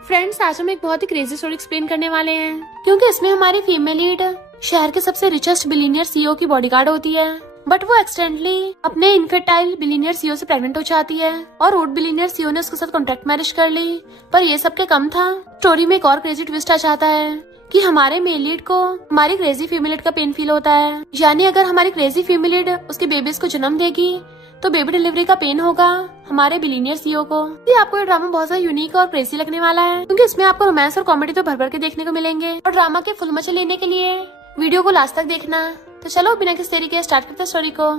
Friends, आज हम एक बहुत ही क्रेजी स्टोरी एक्सप्लेन करने वाले हैं, क्योंकि इसमें हमारी फीमेल लीड शहर के सबसे रिचेस्ट बिलियनियर सीईओ की बॉडीगार्ड होती है, बट वो एक्सीडेंटली अपने इनफेर्टाइल बिलियनियर सीईओ से प्रेग्नेंट हो जाती है और रूड बिलियनियर सीईओ ने उसके साथ कॉन्ट्रैक्ट मैरिज कर ली। पर ये सब के कम था, स्टोरी में एक और क्रेजी ट्विस्ट आ जाता है कि हमारे मेल लीड को हमारी क्रेजी फीमेल लीड का पेन फील होता है। यानी अगर हमारी क्रेजी फीमेल लीड उसके बेबीज को जन्म देगी तो बेबी डिलीवरी का पेन होगा हमारे बिलियनियर सीईओ को। ये आपको ये ड्रामा बहुत ज्यादा यूनिक और क्रेजी लगने वाला है, क्योंकि इसमें आपको रोमांस और कॉमेडी तो भर भर के देखने को मिलेंगे। और ड्रामा के फुल मजे लेने के लिए वीडियो को लास्ट तक देखना। तो चलो बिना किसी तरीके के स्टार्ट करते हैं स्टोरी को।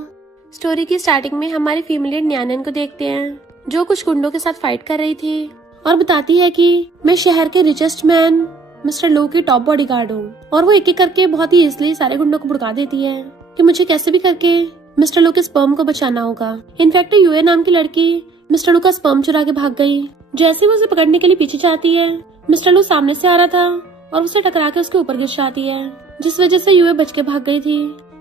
स्टोरी की स्टार्टिंग में हमारी फीमेल लीड न्यानन को देखते हैं, जो कुछ गुंडों के साथ फाइट कर रही थी और बताती है कि मैं शहर के रिचेस्ट मैन मिस्टर लो की टॉप बॉडीगार्ड हूँ। और वो एक एक करके बहुत ही इजली सारे गुंडों को भड़का देती है कि मुझे कैसे भी करके मिस्टर लो के स्पर्म को बचाना होगा। इनफैक्ट यूए नाम की लड़की मिस्टर लो का स्पर्म चुरा के भाग गई। जैसे वो उसे पकड़ने के लिए पीछे जाती है, मिस्टर लो सामने से आ रहा था और उसे टकरा के उसके ऊपर गिर जाती है, जिस वजह से यूए बच के भाग गई थी।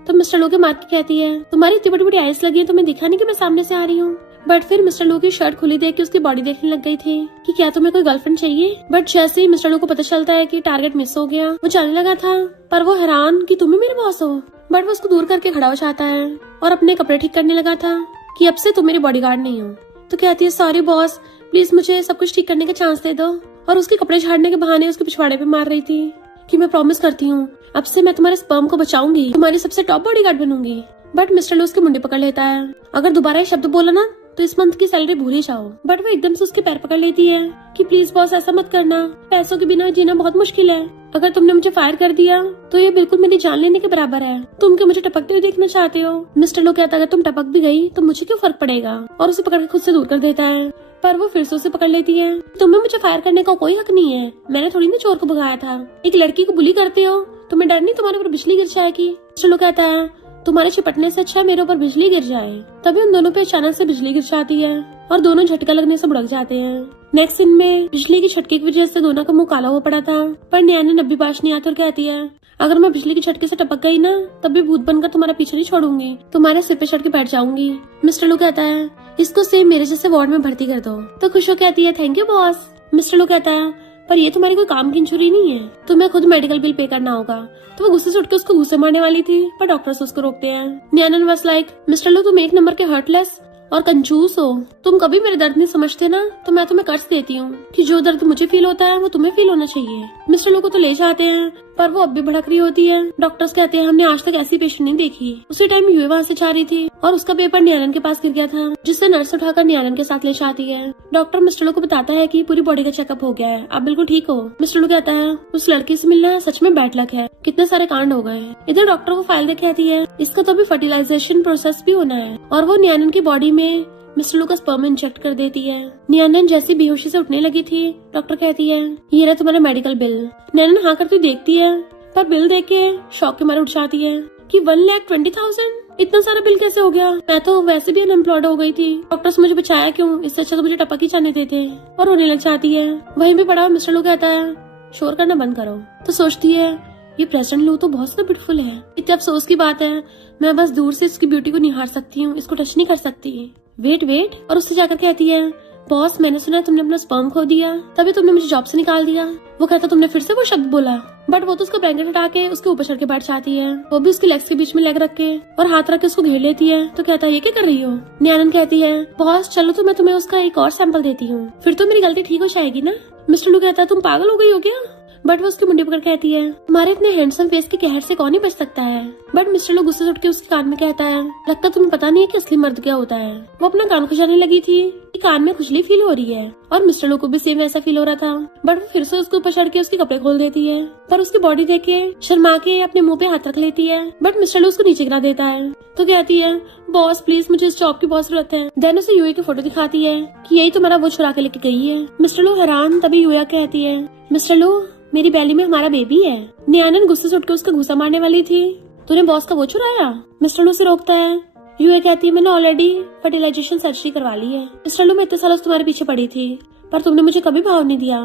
तो मिस्टर लो के मार के कहती है, तुम्हारी इतनी बड़ी बड़ी आइस लगी है, तुम्हें दिखा नहीं कि मैं सामने से आ रही हूँ। बट फिर मिस्टर लो की शर्ट खुली देख के उसकी बॉडी देखने लग गई थी कि क्या तुम्हें कोई गर्लफ्रेंड चाहिए। बट जैसे ही मिस्टर लो को पता चलता है कि टारगेट मिस हो गया, वो जाने लगा था, पर वो हैरान कि तुम ही मेरे बॉस हो। बट वो उसको दूर करके खड़ा हो जाता है और अपने कपड़े ठीक करने लगा था कि अब से तुम मेरी बॉडीगार्ड नहीं हो। तो कहती है, सॉरी बॉस, प्लीज मुझे सब कुछ ठीक करने का चांस दे दो। और उसके कपड़े झाड़ने के बहाने उसके पिछवाड़े पे मार रही थी कि मैं प्रॉमिस करती हूँ अब से मैं तुम्हारे स्पर्म को बचाऊंगी, तुम्हारी सबसे टॉप बॉडीगार्ड बनूंगी। बट मिस्टर लो उसके मुंडे पकड़ लेता है, अगर दोबारा ये शब्द बोला ना तो इस मंथ की सैलरी भूल ही जाओ। बट वो एकदम से उसके पैर पकड़ लेती है कि प्लीज बॉस ऐसा मत करना, पैसों के बिना जीना बहुत मुश्किल है। अगर तुमने मुझे फायर कर दिया तो ये बिल्कुल मेरी जान लेने के बराबर है। तुम क्या मुझे टपकते हुए देखना चाहते हो? मिस्टर लो कहता है, अगर तुम टपक भी गई तो मुझे क्यों फर्क पड़ेगा, और उसे पकड़ के खुद से दूर कर देता है। पर वो फिर से उसे पकड़ लेती है, तुम्हें मुझे फायर करने का कोई हक नहीं है, मैंने थोड़ी ना चोर को भगाया था। एक लड़की को बुली करते हो, तुम्हें डर नहीं तुम्हारे ऊपर बिजली गिर जाएगी। मिस्टर लो कहता है, तुम्हारे चिपटने से अच्छा मेरे ऊपर बिजली गिर जाए। तभी उन दोनों पे अचानक से बिजली गिर जाती है और दोनों झटका लगने से बुड़क जाते हैं। नेक्स्ट सीन में बिजली की झटके की वजह से दोनों का मुंह काला हुआ पड़ा था, पर न्यानन अभी बाश नहीं आती और कहती है, अगर मैं बिजली के झटके से टपक गई ना तब भी भूत बनकर तुम्हारा पीछे नहीं छोड़ूंगी, तुम्हारे सिर पे चढ़ के बैठ जाऊंगी। मिस्टर लो कहता है, इसको सेम मेरे जैसे वार्ड में भर्ती कर दो। तो खुशो कहती है, थैंक यू बॉस। मिस्टर लो कहता है, पर ये तुम्हारी कोई काम की इंजरी नहीं है, तुम्हें खुद मेडिकल बिल पे करना होगा। तो वो गुस्से से उठ के उसको घुसे मारने वाली थी, पर डॉक्टर्स उसको रोकते हैं। न्यानन वाज लाइक, मिस्टर लो तुम एक नंबर के हर्टलेस और कंजूस हो, तुम कभी मेरे दर्द नहीं समझते ना, तो मैं तुम्हें कर्ज देती हूँ कि जो दर्द मुझे फील होता है वो तुम्हें फील होना चाहिए। मिस्टर लो को तो ले जाते हैं, पर वो अब भी भड़क रही होती है। डॉक्टर्स कहते हैं, हमने आज तक ऐसी पेशेंट नहीं देखी। उसी टाइम यूए वहाँ से जा रही थी और उसका पेपर न्यानन के पास गिर गया था, जिससे नर्स उठाकर न्यानन के साथ ले जाती है। डॉक्टर मिस्टर लो को बताता है कि पूरी बॉडी का चेकअप हो गया है, आप बिल्कुल ठीक हो। मिस्टर लो कहता है, उस लड़की से मिलना सच में बैड लक है, कितने सारे कांड हो गए। इधर डॉक्टर को फाइल देख कहती है, इसका तो अभी फर्टिलाइजेशन प्रोसेस भी होना है, और वो न्यानन की बॉडी में मिस्टर लो का स्पर्म इंजेक्ट कर देती है। न्यानन जैसी बेहोशी से उठने लगी थी, डॉक्टर कहती है, ये रहा तुम्हारा मेडिकल बिल। न्यानन हाँ करती देखती है, पर बिल देख के शॉक के मारे उठ जाती है कि 1,20,000, इतना सारा बिल कैसे हो गया? मैं तो वैसे भी अनएम्प्लॉयड हो गई थी, डॉक्टर्स मुझे बचाया क्यों? इससे अच्छा तो मुझे टपक ही जाने देते। और रोने लग जाती है। वहीं पे पड़ा मिस्टर लो कहता है, शोर करना बंद करो। तो सोचती है, ये प्रेसिडेंट लो तो बहुत ज्यादा ब्यूटीफुल है, इतने अफसोस की बात है, मैं बस दूर से इसकी ब्यूटी को निहार सकती हूँ, इसको टच नहीं कर सकती। वेट। और उससे जाकर कहती है, बॉस मैंने सुना है तुमने अपना स्पर्म खो दिया, तभी तुमने मुझे जॉब से निकाल दिया। वो कहता, तुमने फिर से वो शब्द बोला। बट वो तो उसका ब्लैंकेट हटा के उसके ऊपर चढ़ के बैठ जाती है, वो भी उसके लेग्स के बीच में लेग रख के और हाथ रख के उसको घेर लेती है। तो कहता है, ये क्या कर रही हो? न्यानन कहती है, बॉस चलो तो मैं तुम्हें उसका एक और सैंपल देती हूँ, फिर तो मेरी गलती ठीक हो जाएगी ना। मिस्टर लो कहता है, तुम पागल हो गई हो क्या? बट वो उसकी मुंडी पकड़ कहती है, तुम्हारे इतने हैंडसम फेस के कहर से कौन ही बच सकता है। बट मिस्टर लो गुस्से से उठ के उसके कान में कहता है, लगता तुम्हें पता नहीं है कि असली मर्द क्या होता है। वो अपना कान खुजाने लगी थी कि कान में खुजली फील हो रही है, और मिस्टर लो को भी सेम ऐसा फील हो रहा था। बट वो फिर से उसके ऊपर चढ़ के उसके कपड़े खोल देती है, पर उसकी बॉडी देख के शर्मा के अपने मुंह पे हाथ रख लेती है। बट मिस्टर लो उसको नीचे गिरा देता है। तो कहती है, बॉस प्लीज मुझे इस जॉब की बहुत जरूरत है। देन उसे यूए की फोटो दिखाती है कि यही तुम्हारा वो चुरा के लेके गई है। मिस्टर लो हैरान, तभी यूए कहती है, मिस्टर लो मेरी बैली में हमारा बेबी है। न्यानन गुस्से से उठ के उसका घुसा मारने वाली थी, तूने बॉस का वो चुराया? मिस्टर लो से रोकता है। यूए कहती है, मैंने ऑलरेडी फर्टिलाइजेशन सर्जरी करवा ली है। मिस्टर लो मैं इतने सालों से तुम्हारे पीछे पड़ी थी, पर तुमने मुझे कभी भाव नहीं दिया,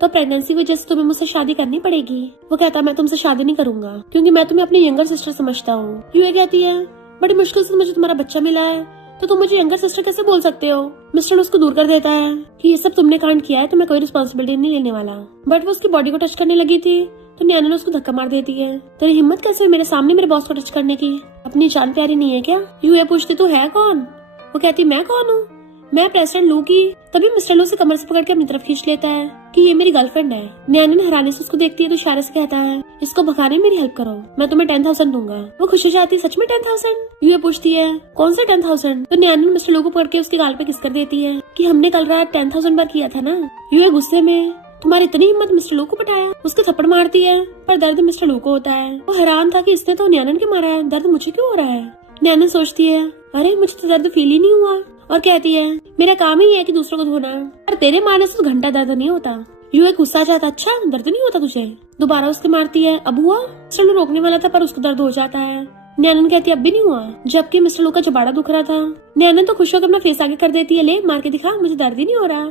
तो प्रेगनेंसी की वजह से तुम्हें मुझसे शादी करनी पड़ेगी। वो कहता, मैं तुमसे शादी नहीं करूंगा क्योंकि मैं तुम्हें अपनी यंगर सिस्टर समझता हूँ। यूए कहती है, बड़ी मुश्किल से मुझे तुम्हारा बच्चा मिला है, तो तुम मुझे यंगर सिस्टर कैसे बोल सकते हो। मिस्टर उसको दूर कर देता है कि ये सब तुमने कांड किया है तो मैं कोई रिस्पॉन्सिबिलिटी नहीं लेने वाला। बट वो उसकी बॉडी को टच करने लगी थी तो न्याना ने उसको धक्का मार देती है। तेरी हिम्मत कैसे हुई मेरे सामने मेरे बॉस को टच करने की, अपनी जान प्यारी नहीं है क्या। यूए पूछती तू है कौन। वो कहती मैं कौन हूँ, मैं प्रेसिडेंट लू की। तभी मिस्टर लू से कमर से पकड़ के अपनी तरफ खींच लेता है कि ये मेरी गर्लफ्रेंड है। न्याना ने हैरानी से उसको देखती है तो इशारे से कहता है इसको भगाने में मेरी हेल्प करो, मैं तुम्हें 10,000 दूंगा। वो खुश हो जाती है सच में 10,000। यूए पूछती है कौन से 10,000। तो न्याना ने मिस्टर लू को पकड़ के उसके गाल पे किस कर देती है कि हमने कल रात 10,000 बार किया था ना। यूए गुस्से में तुम्हारी इतनी हिम्मत मिस्टर लू को पटाया, उसके थप्पड़ मारती है पर दर्द मिस्टर लू को होता है। वो हैरान था कि इसने तो न्यानन के मारा है, दर्द मुझे क्यों हो रहा है। न्यानन सोचती है अरे मुझे तो दर्द फील ही नहीं हुआ और कहती है मेरा काम ही है कि दूसरों को धोना, पर तेरे मारने से तो घंटा दर्द नहीं होता। यूए गुस्सा जाता अच्छा दर्द नहीं होता तुझे। दोबारा उसके मारती है अब हुआ। मिस्टर लू रोकने वाला था पर उसको दर्द हो जाता है। न्यानन कहती है अब भी नहीं हुआ, जबकि मिस्टर लू का जबाड़ा दुख रहा था। न्यानन तो खुश होकर अपना फेस आगे कर देती है, ले मार के दिखा मुझे दर्द ही नहीं हो रहा।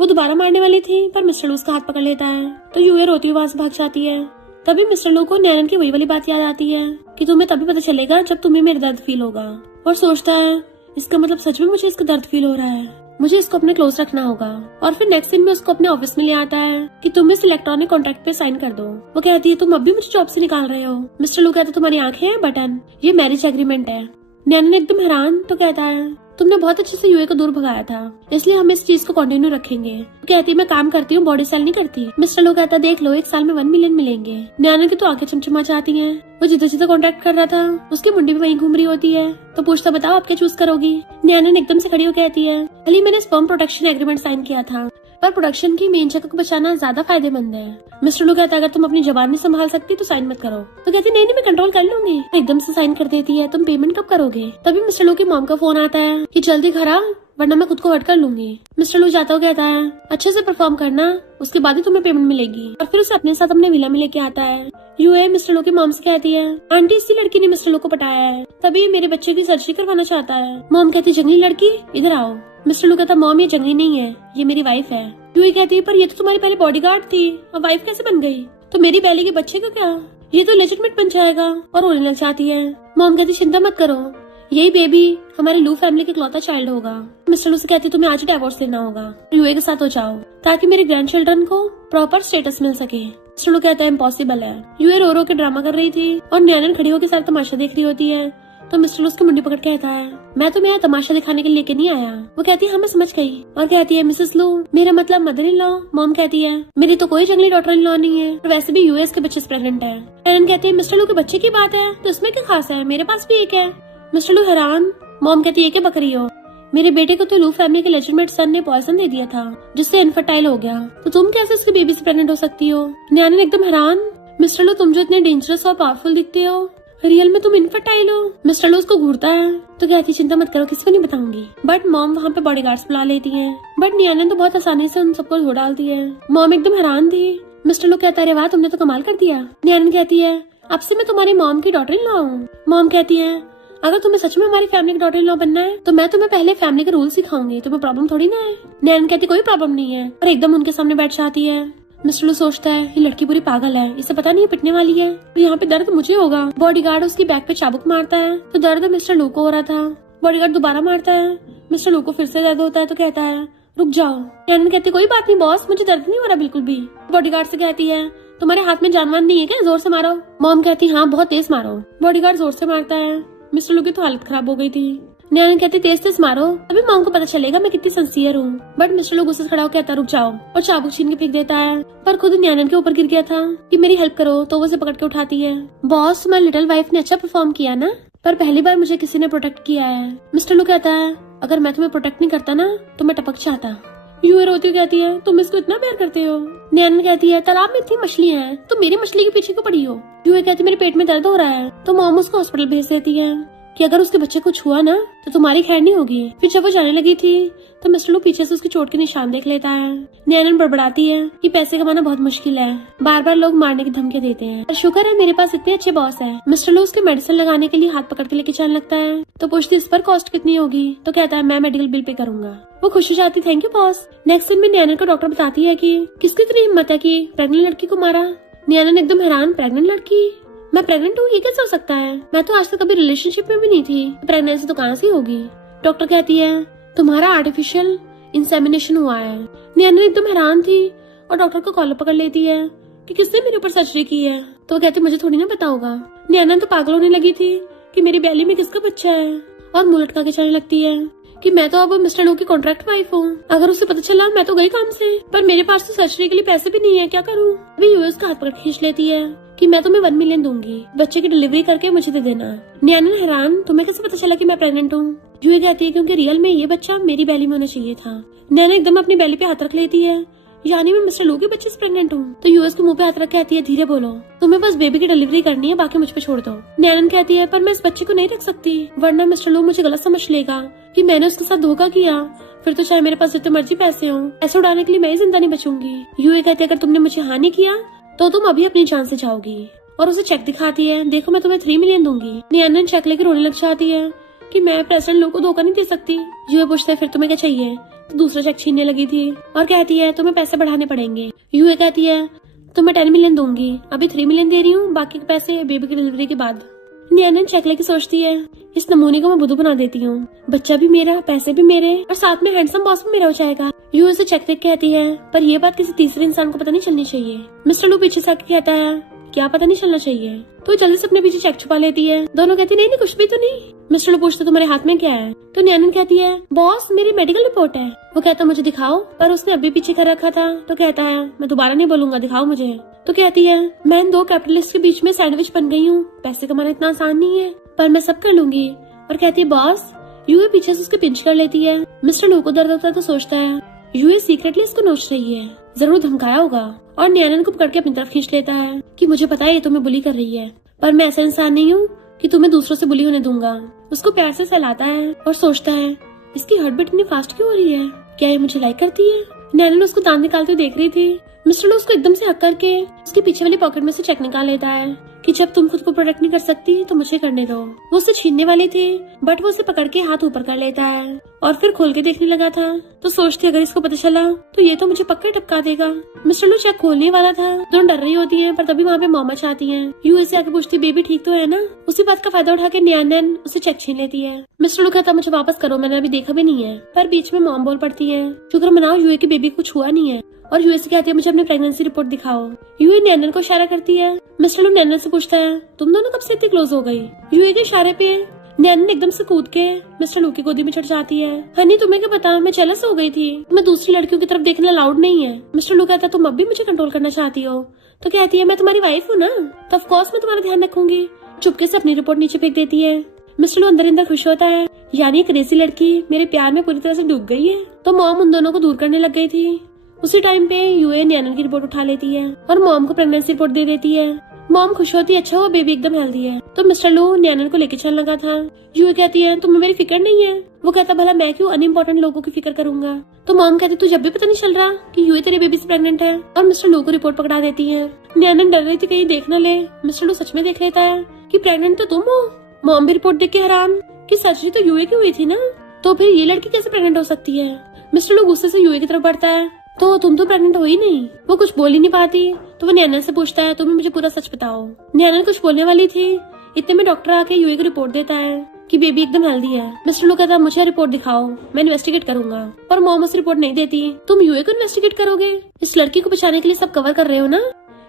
वो दोबारा मारने वाली थी पर मिस्टर लू उसका हाथ पकड़ लेता है तो यूए रोती हुई वहां से भाग जाती है। तभी मिस्टर लू को न्यानन की वही वाली बात याद आती है कि तुम्हें तभी पता चलेगा जब तुम्हें मेरा दर्द फील होगा। और सोचता है इसका मतलब सच में मुझे इसका दर्द फील हो रहा है, मुझे इसको अपने क्लोज रखना होगा। और फिर नेक्स्ट सीन में उसको अपने ऑफिस में ले आता है कि तुम इस इलेक्ट्रॉनिक कॉन्ट्रैक्ट पे साइन कर दो। वो कहती है तुम अब भी मुझे जॉब से निकाल रहे हो। मिस्टर लू कहता है तुम्हारी आंखें हैं बटन, ये मैरिज एग्रीमेंट है। न्याना एकदम हैरान तो कहता है तुमने बहुत अच्छे से यूए को दूर भगाया था इसलिए हम इस चीज को कंटिन्यू रखेंगे। तो कहती है मैं काम करती हूँ बॉडी सेल नहीं करती। मिस्टर लू कहता है देख लो 1 साल में 1 मिलियन मिलेंगे। न्याना की तो आंखें चमचमा जाती हैं। वो जितना जितना कॉन्ट्रैक्ट कर रहा था उसकी मुंडी भी वहीं घूम रही होती है तो पूछता बताओ आप क्या चूज करोगी। न्याना ने एकदम से खड़ी हो कहती है अली मैंने स्पर्म प्रोटेक्शन एग्रीमेंट साइन किया था पर प्रोडक्शन की मेन जगह को बचाना ज्यादा फायदेमंद है। मिस्टर लू कहता है अगर तुम अपनी जबान नहीं संभाल सकती तो साइन मत करो। तो कहती नहीं मैं कंट्रोल कर लूंगी। एकदम से साइन कर देती है तुम पेमेंट कब करोगे। तभी मिस्टर लू की मॉम का फोन आता है कि जल्दी खरा वरना मैं खुद को हर्ट कर लूंगी। मिस्टर लू जाता हुआ कहता है अच्छे से परफॉर्म करना उसके बाद ही तुम्हें पेमेंट मिलेगी। और फिर उसे अपने साथ अपने विला में लेके आता है। यूए मिस्टर लू की मॉम से कहती है आंटी इसी लड़की ने मिस्टर लू को पटाया है, तभी मेरे बच्चे की सर्जरी करवाना चाहता है। मॉम कहती जंगली लड़की इधर आओ। मिस्टर लू कहता मॉम ये जंगली नहीं है ये मेरी वाइफ है। यूए कहती है पर ये तो तुम्हारी पहले बॉडीगार्ड थी अब वाइफ कैसे बन गई। तो मेरी पहले के बच्चे का क्या, ये तो लेजिटमेट बन जाएगा और रोने लग जाती है। मॉम कहती चिंता मत करो यही बेबी हमारी लू फैमिली के इकलौता चाइल्ड होगा। मिस्टर लू से कहती तुम्हें आज डिवोर्स लेना होगा, यूए के साथ हो जाओ ताकि मेरे ग्रैंड चिल्ड्रन को प्रॉपर स्टेटस मिल सके। मिस्टर लू कहता है इम्पॉसिबल है। यूए रो रो के ड्रामा कर रही थी और न्यानन खड़ी होकर सारा तमाशा देख रही होती है। तो मिस्टर लू उसकी मुंडी पकड़ कहता है मैं तुम्हें यहाँ तमाशा दिखाने के लिए लेके नहीं आया। वो कहती है हाँ मैं समझ गई और कहती है मिसेस लू मेरा मतलब मदर इन लॉ। मॉम कहती है मेरी तो कोई जंगली डॉटर इन लॉ नहीं है और वैसे भी यूएस के बच्चे से प्रेग्नेंट है। एरन कहती है मिस्टर लू के बच्चे की बात है तो इसमें क्या खास है, मेरे पास भी एक है। मिस्टर लू हैरान। मॉम कहती है क्या बकरी हो, मेरे बेटे को तो लू फैमिली के लेजिटिमेट सन ने पॉइजन दे दिया था जिससे इनफर्टाइल हो गया, तो तुम कैसे उसके बेबी से प्रेग्नेंट हो सकती हो। न्याना एकदम हैरान मिस्टर लू तुम जो इतने डेंजरस और पावरफुल दिखते हो रियल में तुम इनफर्टाइल हो। मिस्टर लू उसको घूरता है तो कहती चिंता मत करो किसी को नहीं बताऊंगी। बट मॉम वहाँ पे बॉडीगार्ड्स बुला लेती हैं। बट न्याना तो बहुत आसानी से उन सबको धो डालती है। मॉम एकदम हैरान थी। मिस्टर लू कहता है वाह तुमने तो कमाल कर दिया। न्याना कहती है अब से मैं तुम्हारी मॉम की डॉटर इन लॉ हूँ। मॉम कहती है अगर तुम्हें सच में हमारी फैमिली की डॉटर इन लॉ बनना है तो मैं तुम्हें पहले फैमिली के रूल सिखाऊंगी, तुम्हें प्रॉब्लम थोड़ी ना है। न्याना कहती कोई प्रॉब्लम नहीं है और एकदम उनके सामने बैठ जाती है। मिस्टर लू सोचता है ये लड़की पूरी पागल है, इसे पता नहीं है पिटने वाली है तो यहाँ पे दर्द मुझे होगा। बॉडीगार्ड उसकी बैक पे चाबुक मारता है तो दर्द मिस्टर लू को हो रहा था। बॉडीगार्ड दोबारा मारता है, मिस्टर लू को फिर से दर्द होता है तो कहता है रुक जाओ। न्याना कहती कोई बात नहीं बॉस मुझे दर्द नहीं हो रहा बिल्कुल भी। बॉडीगार्ड से कहती है तुम्हारे हाथ में जानवान नहीं है क्या, जोर से मारो। मॉम कहती हाँ बहुत तेज मारो। बॉडीगार्ड जोर से मारता है। मिस्टर लू की तो हालत खराब हो गई थी। न्याना कहती तेज तेज मारो अभी मॉम को पता चलेगा मैं कितनी सिंसियर हूँ। बट मिस्टर लू गुस्से से खड़ा होकर कहता रुक जाओ और चाबुक छीन के फेंक देता है पर खुद न्याना के ऊपर गिर गया था कि मेरी हेल्प करो तो वो उसे पकड़ के उठाती है। बॉस तुम्हारी लिटिल वाइफ ने अच्छा परफॉर्म किया ना, पर पहली बार मुझे किसी ने प्रोटेक्ट किया है। मिस्टर लू कहता है अगर मैं तुम्हें प्रोटेक्ट नहीं करता ना तो मैं टपक जाता। यूए रोती हुई कहती है तुम इसको इतना प्यार करते हो। न्याना कहती है तालाब में इतनी मछलियाँ हैं तो मेरी मछली के पीछे क्यों पड़ी हो। यूए कहती है मेरे पेट में दर्द हो रहा है तो मॉम उसको हॉस्पिटल भेज देती है कि अगर उसके बच्चे को छुआ ना तो तुम्हारी खैर नहीं होगी। फिर जब वो जाने लगी थी तो मिस्टर लू पीछे से उसकी चोट के निशान देख लेता है। न्याना बड़बड़ाती है कि पैसे कमाना बहुत मुश्किल है, बार बार लोग मारने की धमकी देते हैं, पर शुक्र है मेरे पास इतने अच्छे बॉस है। मिस्टर लू उसके मेडिसिन लगाने के लिए हाथ पकड़ के लेके चलने लगता है तो पूछती इस पर कॉस्ट कितनी होगी तो कहता है मैं मेडिकल बिल पे करूंगा। वो खुशी जाती थैंक यू बॉस। नेक्स्ट दिन में न्याना को डॉक्टर बताती है कि किसकी इतनी हिम्मत है कि प्रेग्नेंट लड़की को मारा। न्याना एकदम हैरान प्रेग्नेंट लड़की, मैं प्रेग्नेंट हूँ ये कैसे हो सकता है, मैं तो आज तक कभी रिलेशनशिप में भी नहीं थी, प्रेगनेंसी तो कहाँ से होगी। डॉक्टर कहती है तुम्हारा आर्टिफिशियल इंसेमिनेशन हुआ है। नैना एकदम हैरान थी और डॉक्टर को कॉलर पकड़ लेती है कि किसने मेरे ऊपर सर्जरी की है। तो वो कहती मुझे थोड़ी ना पता होगा। नैना तो पागल होने लगी थी कि मेरी बैली में किसका बच्चा है और मुंह लटका के चलने लगती है कि मैं तो अब मिस्टर लो की कॉन्ट्रैक्ट वाइफ हूँ। अगर उसे पता चला मैं तो गई काम से, पर मेरे पास तो सर्जरी के लिए पैसे भी नहीं है, क्या करूँ। अभी यूएस का हाथ पकड़ खींच लेती है कि मैं तुम्हें 1 मिलियन दूंगी, बच्चे की डिलीवरी करके मुझे दे देना। नैना हैरान, तुम्हें कैसे पता चला कि मैं प्रेग्नेंट हूँ। यूए कहती है क्योंकि रियल में ये बच्चा मेरी बैली में होना चाहिए था। नैना एकदम अपनी बैली पे हाथ रख लेती है, यानी मैं मिस्टर लो के बच्चे से प्रेग्नेंट हूँ। तो यूएस के मुंह पे हाथ रख कहती है धीरे बोलो, तुम्हें बस बेबी की डिलीवरी करनी है, बाकी मुझ पे छोड़ दो। नैनन कहती है पर मैं इस बच्चे को नहीं रख सकती, वरना मिस्टर लो मुझे गलत समझ लेगा कि मैंने उसके साथ धोखा किया। फिर तो चाहे मेरे पास जितने मर्जी पैसे हों, ऐसे उड़ाने के लिए मैं ही जिंदा नहीं बचूंगी। यूए कहती है अगर तुमने मुझे हानि किया तो तुम अभी अपनी जान से जाओगी। और उसे चेक दिखाती है, देखो मैं तुम्हें 3 मिलियन दूंगी। नैनन चेक लेकर रोने लग जाती है कि मैं प्रेसिडेंट लो को धोखा नहीं दे सकती। यूए पूछता है फिर तुम्हें क्या चाहिए। तो दूसरा चेक छीनने लगी थी और कहती है तुम्हें पैसे बढ़ाने पड़ेंगे। यूए कहती है तो मैं 10 मिलियन दूंगी, अभी 3 मिलियन दे रही हूँ, बाकी के पैसे बेबी की डिलीवरी के बाद। नैनन चेक लेके सोचती है इस नमूने को मैं बुद्धू बना देती हूँ, बच्चा भी मेरा, पैसे भी मेरे और साथ में हैंडसम बॉस भी मेरा हो जाएगा। यूए से चेक देख कहती है पर ये बात किसी तीसरे इंसान को पता नहीं चलनी चाहिए। मिस्टर लू पीछे से आके कहता है क्या पता नहीं चलना चाहिए। तो जल्दी से अपने पीछे चेक छुपा लेती है। दोनों कहती नहीं कुछ भी तो नहीं। मिस्टर लू पूछते तुम्हारे हाथ में क्या है। तो नैनन कहती है बॉस मेरी मेडिकल रिपोर्ट है। वो कहता मुझे दिखाओ, पर उसने अभी पीछे कर रखा था। तो कहता है मैं दोबारा नहीं बोलूंगा, दिखाओ मुझे। तो कहती है मैं इन 2 कैपिटलिस्ट के बीच में सैंडविच बन गई हूँ, पैसे कमाना इतना आसान नहीं है, पर मैं सब कर लूंगी। और कहती है बॉस। यूए पीछे से उसके पिंच कर लेती है। मिस्टर लू को दर्द होता है तो सोचता है यूए सीक्रेटली इसको नोच रही है, जरूर धमकाया होगा। और नैनन को पकड़ के अपनी तरफ खींच लेता है कि मुझे पता है ये तुम्हें बुली कर रही है, पर मैं ऐसा इंसान नहीं हूँ कि तुम्हें दूसरों से बुली होने दूंगा। उसको प्यार से सहलाता है और सोचता है इसकी हार्ट बीट इतनी फास्ट क्यों हो रही है, क्या ये मुझे लाइक करती है। नैनन उसको दांत निकालते हुए देख रही थी। मिस्टर लो उसको एकदम से हक करके उसके पीछे वाली पॉकेट में से चेक निकाल लेता है कि जब तुम खुद को प्रोटेक्ट नहीं कर सकती तो मुझे करने दो। वो उसे छीनने वाली थी, बट वो उसे पकड़ के हाथ ऊपर कर लेता है और फिर खोल के देखने लगा था। तो सोचती अगर इसको पता चला तो ये तो मुझे पक्का टपका देगा। मिस्टर लो चेक खोलने वाला था, दोनों डर रही होती है, पर तभी वहाँ पे मॉम आती है। यूए से आके पूछती बेबी ठीक तो है ना। उसी बात का फायदा उठा के नैनन उसे चेक छीन लेती है। मिस्टर लो कहता मुझे वापस करो, मैंने अभी देखा भी नहीं है। पर बीच में मॉम बोल पड़ती है शुक्र मनाओ यूए की बेबी कुछ हुआ नहीं है। और यूए से कहती है मुझे अपनी प्रेगनेंसी रिपोर्ट दिखाओ। यूए नैनन को इशारा करती है। मिस्टर लो नैनन से पूछता है तुम दोनों कब से इतनी क्लोज हो गई। यूए के इशारे पे नैनन एकदम से कूद के मिस्टर लू की गोदी में चढ़ जाती है। हनी तुम्हें क्या पता, मैं जेलस हो गई थी, मैं दूसरी लड़कियों की तरफ देखना अलाउड नहीं है। मिस्टर लू कहता तुम अब भी मुझे कंट्रोल करना चाहती हो। तो कहती है मैं तुम्हारी वाइफ हूँ ना, तो ऑफ कोर्स मैं तुम्हारा ध्यान रखूंगी। चुपके से अपनी रिपोर्ट नीचे फेंक देती है। मिस्टर लू अंदर अंदर खुश होता है, यानी एक क्रेजी लड़की मेरे प्यार में पूरी तरह से डूब गई है। तो मॉम उन दोनों को दूर करने लग गई थी। उसी टाइम पे यूए नैनन की रिपोर्ट उठा लेती है और मॉम को प्रेगनेंसी रिपोर्ट दे देती है। मॉम खुश होती है, अच्छा वो बेबी एकदम हेल्दी है। तो मिस्टर लू नैनन को लेके चलने लगा था। यूए कहती है तुम्हें मेरी फिक्र नहीं है। वो कहता भला मैं क्यों अनइम्पोर्टेंट लोगों की फिक्र करूंगा। तो मॉम कहती तू जब भी पता नहीं चल रहा कि यूए तेरे बेबी से प्रेग्नेंट है। और मिस्टर लू को रिपोर्ट पकड़ा देती है। नैनन डर रही थी कहीं देख न ले। मिस्टर लू सच में देख लेता है कि प्रेग्नेंट तो तुम हो। मॉम भी रिपोर्ट देख के हैरान कि सर्जरी तो यूए की हुई थी ना, तो फिर ये लड़की कैसे प्रेग्नेंट हो सकती है। मिस्टर लू गुस्से से यूए की तरफ बढ़ता है, तो तुम तो प्रेग्नेंट हो ही नहीं। वो कुछ बोल ही नहीं पाती। तो वो नैनन से पूछता है तुम्हें मुझे पूरा सच बताओ। नैनन कुछ बोलने वाली थी, इतने में डॉक्टर आके यूए को रिपोर्ट देता है कि बेबी एकदम हेल्दी है। मिस्टर लू कहता मुझे रिपोर्ट दिखाओ, मैं इन्वेस्टिगेट करूंगा। पर मॉम उस रिपोर्ट नहीं देती। तुम यूए को इन्वेस्टिगेट करोगे, इस लड़की को बचाने के लिए सब कवर कर रहे हो ना।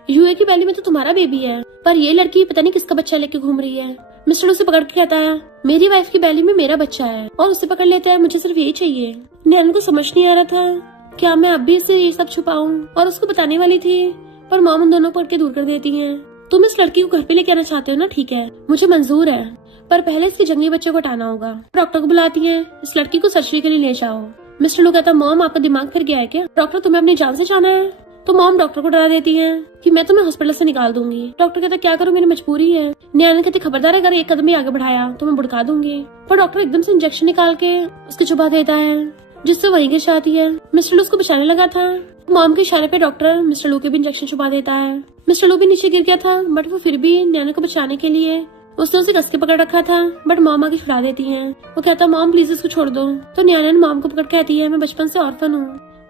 यूए की बैली में तो तुम्हारा बेबी है, पर ये लड़की पता नहीं किसका बच्चा लेके घूम रही है। मिस्टर उसे पकड़ के कहता है मेरी वाइफ की बैली में मेरा बच्चा है, और उसे पकड़ लेता है मुझे सिर्फ यही चाहिए। नैनन को समझ नहीं आ रहा था क्या मैं अब भी इससे ये सब छुपाऊं, और उसको बताने वाली थी, पर मॉम उन दोनों को पकड़ के दूर कर देती है। तुम इस लड़की को घर पे लेके आना चाहते हो ना, ठीक है मुझे मंजूर है, पर पहले इसके जंगली बच्चे को हटाना होगा। डॉक्टर को बुलाती है, इस लड़की को सर्जरी के लिए ले जाओ। मिस्टर लू कहता मॉम आपका दिमाग फिर गया है क्या, डॉक्टर तुम्हें अपनी जान से जाना है। तो मॉम डॉक्टर को डरा देती है कि मैं तुम्हें हॉस्पिटल से निकाल दूंगी। डॉक्टर कहता क्या करूं, मेरी मजबूरी है। नैनन कहती खबरदार अगर एक कदम भी आगे बढ़ाया तो मैं बुड़का दूंगी। पर डॉक्टर एकदम से इंजेक्शन निकाल के उसके चुबा देता है, जिससे वहीं गिर जाती है। मिस्टर लू उसको बचाने लगा था। मॉम के इशारे पे डॉक्टर मिस्टर लू के भी इंजेक्शन छुपा देता है। मिस्टर लू भी नीचे गिर गया था, बट वो फिर भी नैनन को बचाने के लिए उसने उसे कस के पकड़ रखा था, बट मॉम आगे छुड़ा देती है। वो कहता मॉम प्लीज इसको छोड़ दो। तो नैनन मॉम को पकड़ कहती है मैं बचपन से ऑर्फन हूँ,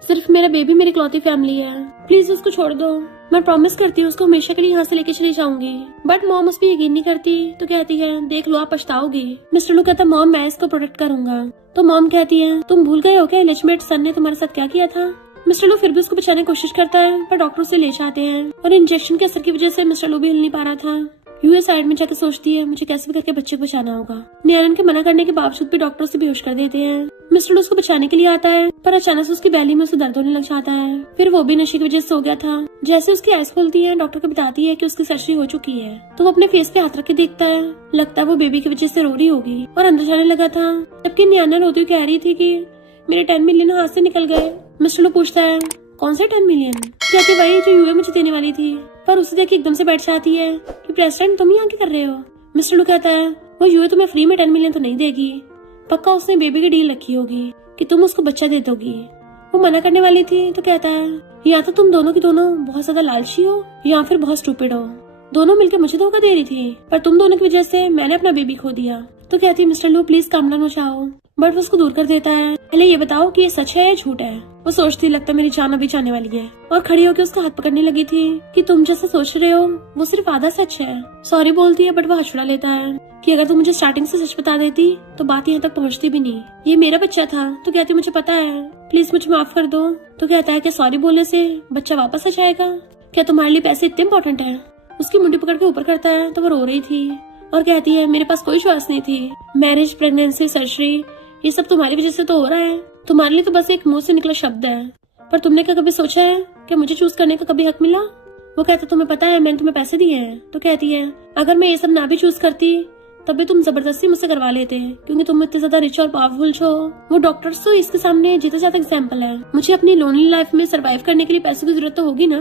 सिर्फ मेरा बेबी मेरी इकलौती फैमिली है, प्लीज उसको छोड़ दो। मैं प्रॉमिस करती हूँ उसको हमेशा के लिए यहाँ से लेके चली जाऊंगी। बट मॉम उस पर यकीन नहीं करती तो कहती है देख लो आप पछताओगी। मिस्टर लू कहता मॉम मैं इसको प्रोटेक्ट करूंगा। तो मॉम कहती है तुम भूल गए हो क्या लेजिटिमेट सन ने तुम्हारे साथ क्या किया था। मिस्टर लू फिर भी उसको बचाने की कोशिश करता है पर डॉक्टर उसे ले जाते हैं और इंजेक्शन के असर की वजह से मिस्टर लू भी हिल नहीं पा रहा था। यूए साइड में जाकर सोचती है मुझे कैसे भी करके बच्चे को बचाना होगा। नियानन के मना करने के बावजूद भी डॉक्टर उसे बेहोश कर देते हैं। मिस्टर लू उसको बचाने के लिए आता है पर अचानक से उसकी बैली में उसे दर्द होने लग जाता है। फिर वो भी नशे की वजह से सो गया था। जैसे उसकी आइज खुलती है डॉक्टर को बताती है कि उसकी सर्जरी हो चुकी है। तो वो अपने फेस पे हाथ रख के देखता है, लगता है वो बेबी की वजह से रो रही होगी और अंदर जाने लगा था। जबकि नियाना रोती हुई कह रही थी कि मेरे 10 मिलियन हाथ से निकल गए। मिस्टर लू पूछता है कौन से 10 मिलियन। कहती वही जो यूए मुझे देने वाली थी। पर उसे देख एकदम से बैठ जाती है कि प्रेसिडेंट तुम यहाँ क्या कर रहे हो। मिस्टर लू कहता है वो यूए तुम्हें फ्री में 10 मिलियन तो नहीं देगी, पक्का उसने बेबी की डील रखी होगी कि तुम उसको बच्चा दे दोगी। वो मना करने वाली थी तो कहता है या तो तुम दोनों की दोनों बहुत ज्यादा लालची हो या फिर बहुत स्टूपिड हो। दोनों मिलकर मुझे धोखा दे रही थी पर तुम दोनों की वजह से मैंने अपना बेबी खो दिया। तो कहती है मिस्टर लू प्लीज काम डाउन हो जाओ। बट वो उसको दूर कर देता है। पहले ये बताओ कि ये सच है या झूठ है। वो सोचती लगता मेरी जान अभी जाने वाली है और खड़ी होकर उसका हाथ पकड़ने लगी थी कि तुम जैसे सोच रहे हो वो सिर्फ आधा सच है। सॉरी बोलती है बट वो हंस लेता है कि अगर तुम मुझे स्टार्टिंग से सच बता देती तो बात यहाँ तक पहुँचती भी नहीं। ये मेरा बच्चा था। तो कहती मुझे पता है, प्लीज मुझे माफ कर दो। तो कहता है कि सॉरी बोलने से बच्चा वापस आ जाएगा, क्या तुम्हारे लिए पैसे इतने इम्पोर्टेंट है। उसकी मुंडी पकड़ के ऊपर करता है तो वो रो रही थी और कहती है मेरे पास कोई चॉइस नहीं थी। मैरिज, प्रेगनेंसी, सर्जरी ये सब तुम्हारी वजह से तो हो रहा है। तुम्हारे लिए तो बस एक मुंह से निकला शब्द है। पर तुमने क्या कभी सोचा है कि मुझे चूज करने का कभी हक मिला। वो कहता तुम्हें पता है मैंने तुम्हें पैसे दिए हैं। तो कहती है अगर मैं ये सब ना भी चूज करती तब भी तुम जबरदस्ती मुझसे करवा लेते क्योंकि तुम इतने ज्यादा रिच और पावरफुल हो। वो डॉक्टर्स तो इसके सामने जीता जाता एग्जाम्पल है। मुझे अपनी लोनली लाइफ में सर्वाइव करने के लिए पैसों की जरूरत तो होगी ना।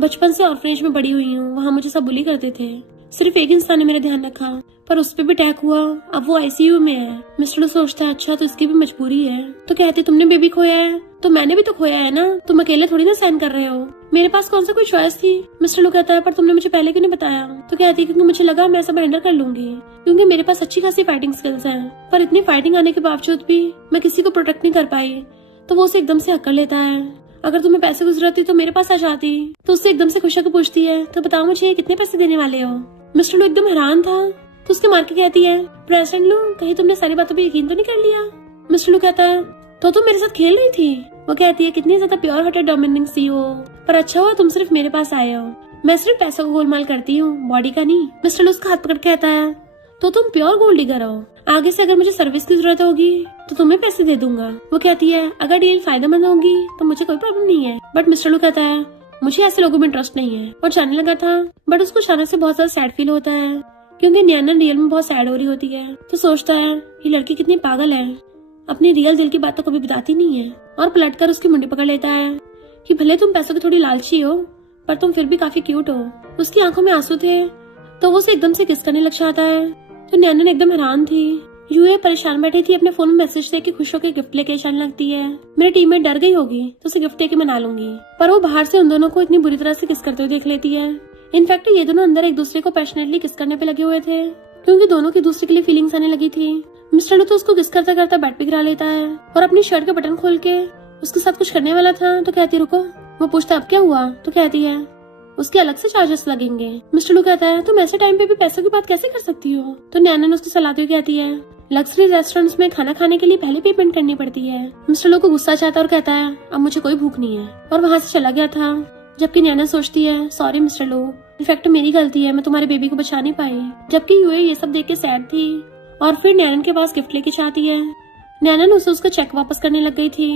बचपन से ऑर्फनेज में बड़ी हुई हूँ, वहाँ मुझे सब बुली करते थे। सिर्फ एक इंसान ने मेरा ध्यान रखा पर उस पे भी अटैक हुआ। अब वो आईसीयू में है। मिस्टर लू सोचता है अच्छा तो इसकी भी मजबूरी है। तो कहती तुमने बेबी खोया है तो मैंने भी तो खोया है ना, तुम अकेले थोड़ी ना सहन कर रहे हो। मेरे पास कौन सा कोई चॉइस थी। मिस्टर लू कहता है पर तुमने मुझे पहले क्यों नहीं बताया। तो कहती क्योंकि मुझे लगा मैं सब हैंडल कर लूंगी क्योंकि मेरे पास अच्छी खासी फाइटिंग स्किल्स हैं। पर इतनी फाइटिंग आने के बावजूद भी मैं किसी को प्रोटेक्ट नहीं कर पाई। तो वो उसे एकदम से हक कर लेता है। अगर तुम्हें पैसे की जरूरत थी तो मेरे पास आ जाती। तो उससे एकदम से खुश होकर पूछती है तो बताओ मुझे कितने पैसे देने वाले हो। मिस्टर लू एकदम हैरान था तो उसके मार के कहती है प्रेसिडेंट लू कहीं तुमने सारी बातों पे यकीन तो नहीं कर लिया। मिस्टर लू कहता है तो तुम मेरे साथ खेल रही थी। वो कहती है कितनी ज्यादा प्योर हार्टेड डोमिनेटिंग सीईओ, पर अच्छा हुआ तुम सिर्फ मेरे पास आए हो। मैं सिर्फ पैसों को गोलमाल करती हूँ, बॉडी का नहीं। मिस्टर लू उसका हाथ पकड़ कहता है तो तुम प्योर गोल्ड डिगर हो। आगे से अगर मुझे सर्विस की जरूरत होगी तो तुम्हें पैसे दे दूंगा। वो कहती है अगर डील फायदेमंद होगी तो मुझे कोई प्रॉब्लम नहीं है। बट मिस्टर लू कहता है मुझे ऐसे लोगों में इंटरेस्ट नहीं है और जाने लगा था। बट उसको अचानक से बहुत ज्यादा सैड फील होता है क्योंकि नियाना रियल में बहुत सैड हो रही होती है। तो सोचता है ये लड़की कितनी पागल है, अपनी रियल दिल की बात तो कभी बताती नहीं है। और पलट कर उसकी मुंडी पकड़ लेता है कि भले तुम पैसों की थोड़ी लालची हो पर तुम फिर भी काफी क्यूट हो। उसकी आंखों में आंसू थे तो वो उसे एकदम से किस करने लग जाता है। तो नियाना एकदम हैरान थी। यूए परेशान बैठी थी, अपने फोन में मैसेज देके खुश होकर गिफ्ट लेके जाने लगती है। मेरी टीममेट डर गई होगी तो उसे गिफ्ट देके मना लूंगी। पर वो बाहर से उन दोनों को इतनी बुरी तरह से किस करते हुए देख लेती है। इनफैक्ट ये दोनों अंदर एक दूसरे को पैशनेटली किस करने पे लगे हुए थे क्योंकि दोनों की दूसरे के लिए फीलिंग्स आने लगी थी। मिस्टर लू तो उसको किस करता करता बेड पे गिरा लेता है और अपनी शर्ट के बटन खोल के उसके साथ कुछ करने वाला था। तो कहती रुको। वो पूछता अब क्या हुआ। तो कहती है उसके अलग से चार्जेस लगेंगे। मिस्टर लू कहता है तुम ऐसे टाइम पे भी पैसों की बात कैसे कर सकती हो। तो नैना ने उसको सलाहती हुई कहती है लग्जरी रेस्टोरेंट्स में खाना खाने के लिए पहले पेमेंट करनी पड़ती है। मिस्टर लू को गुस्सा चाहता है और कहता है अब मुझे कोई भूख नहीं है और वहाँ से चला गया था। जबकि नैना सोचती है सॉरी मिस्टर लू, इनफैक्ट मेरी गलती है, मैं तुम्हारे बेबी को बचा नहीं पाई। जबकि यूए ये सब देख के सैड थी और फिर नैनन के पास गिफ्ट लेके चाहती है। नैनन उसे उसका चेक वापस करने लग गई थी।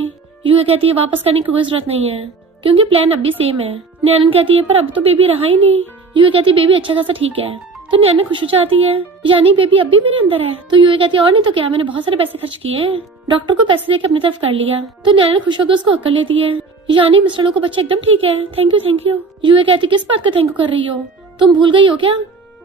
यूए कहती है वापस करने की कोई जरूरत नहीं है क्योंकि प्लान अब भी सेम है। नैनन कहती है पर अब तो बेबी रहा ही नहीं। यूए कहती है बेबी अच्छा खासा ठीक है। तो नैना खुश हो जाती है यानी बेबी अब भी मेरे अंदर है। तो यूए कहती है और नहीं तो क्या, मैंने बहुत सारे पैसे खर्च किए, डॉक्टर को पैसे देके अपनी तरफ कर लिया। तो नैना खुश होकर उसको हक कर लेती है यानी मिस्टर लू का बच्चा एकदम ठीक है, थैंक यू थैंक यू। यूए कहती किस बात का थैंक यू कर रही हो, तुम भूल गई हो क्या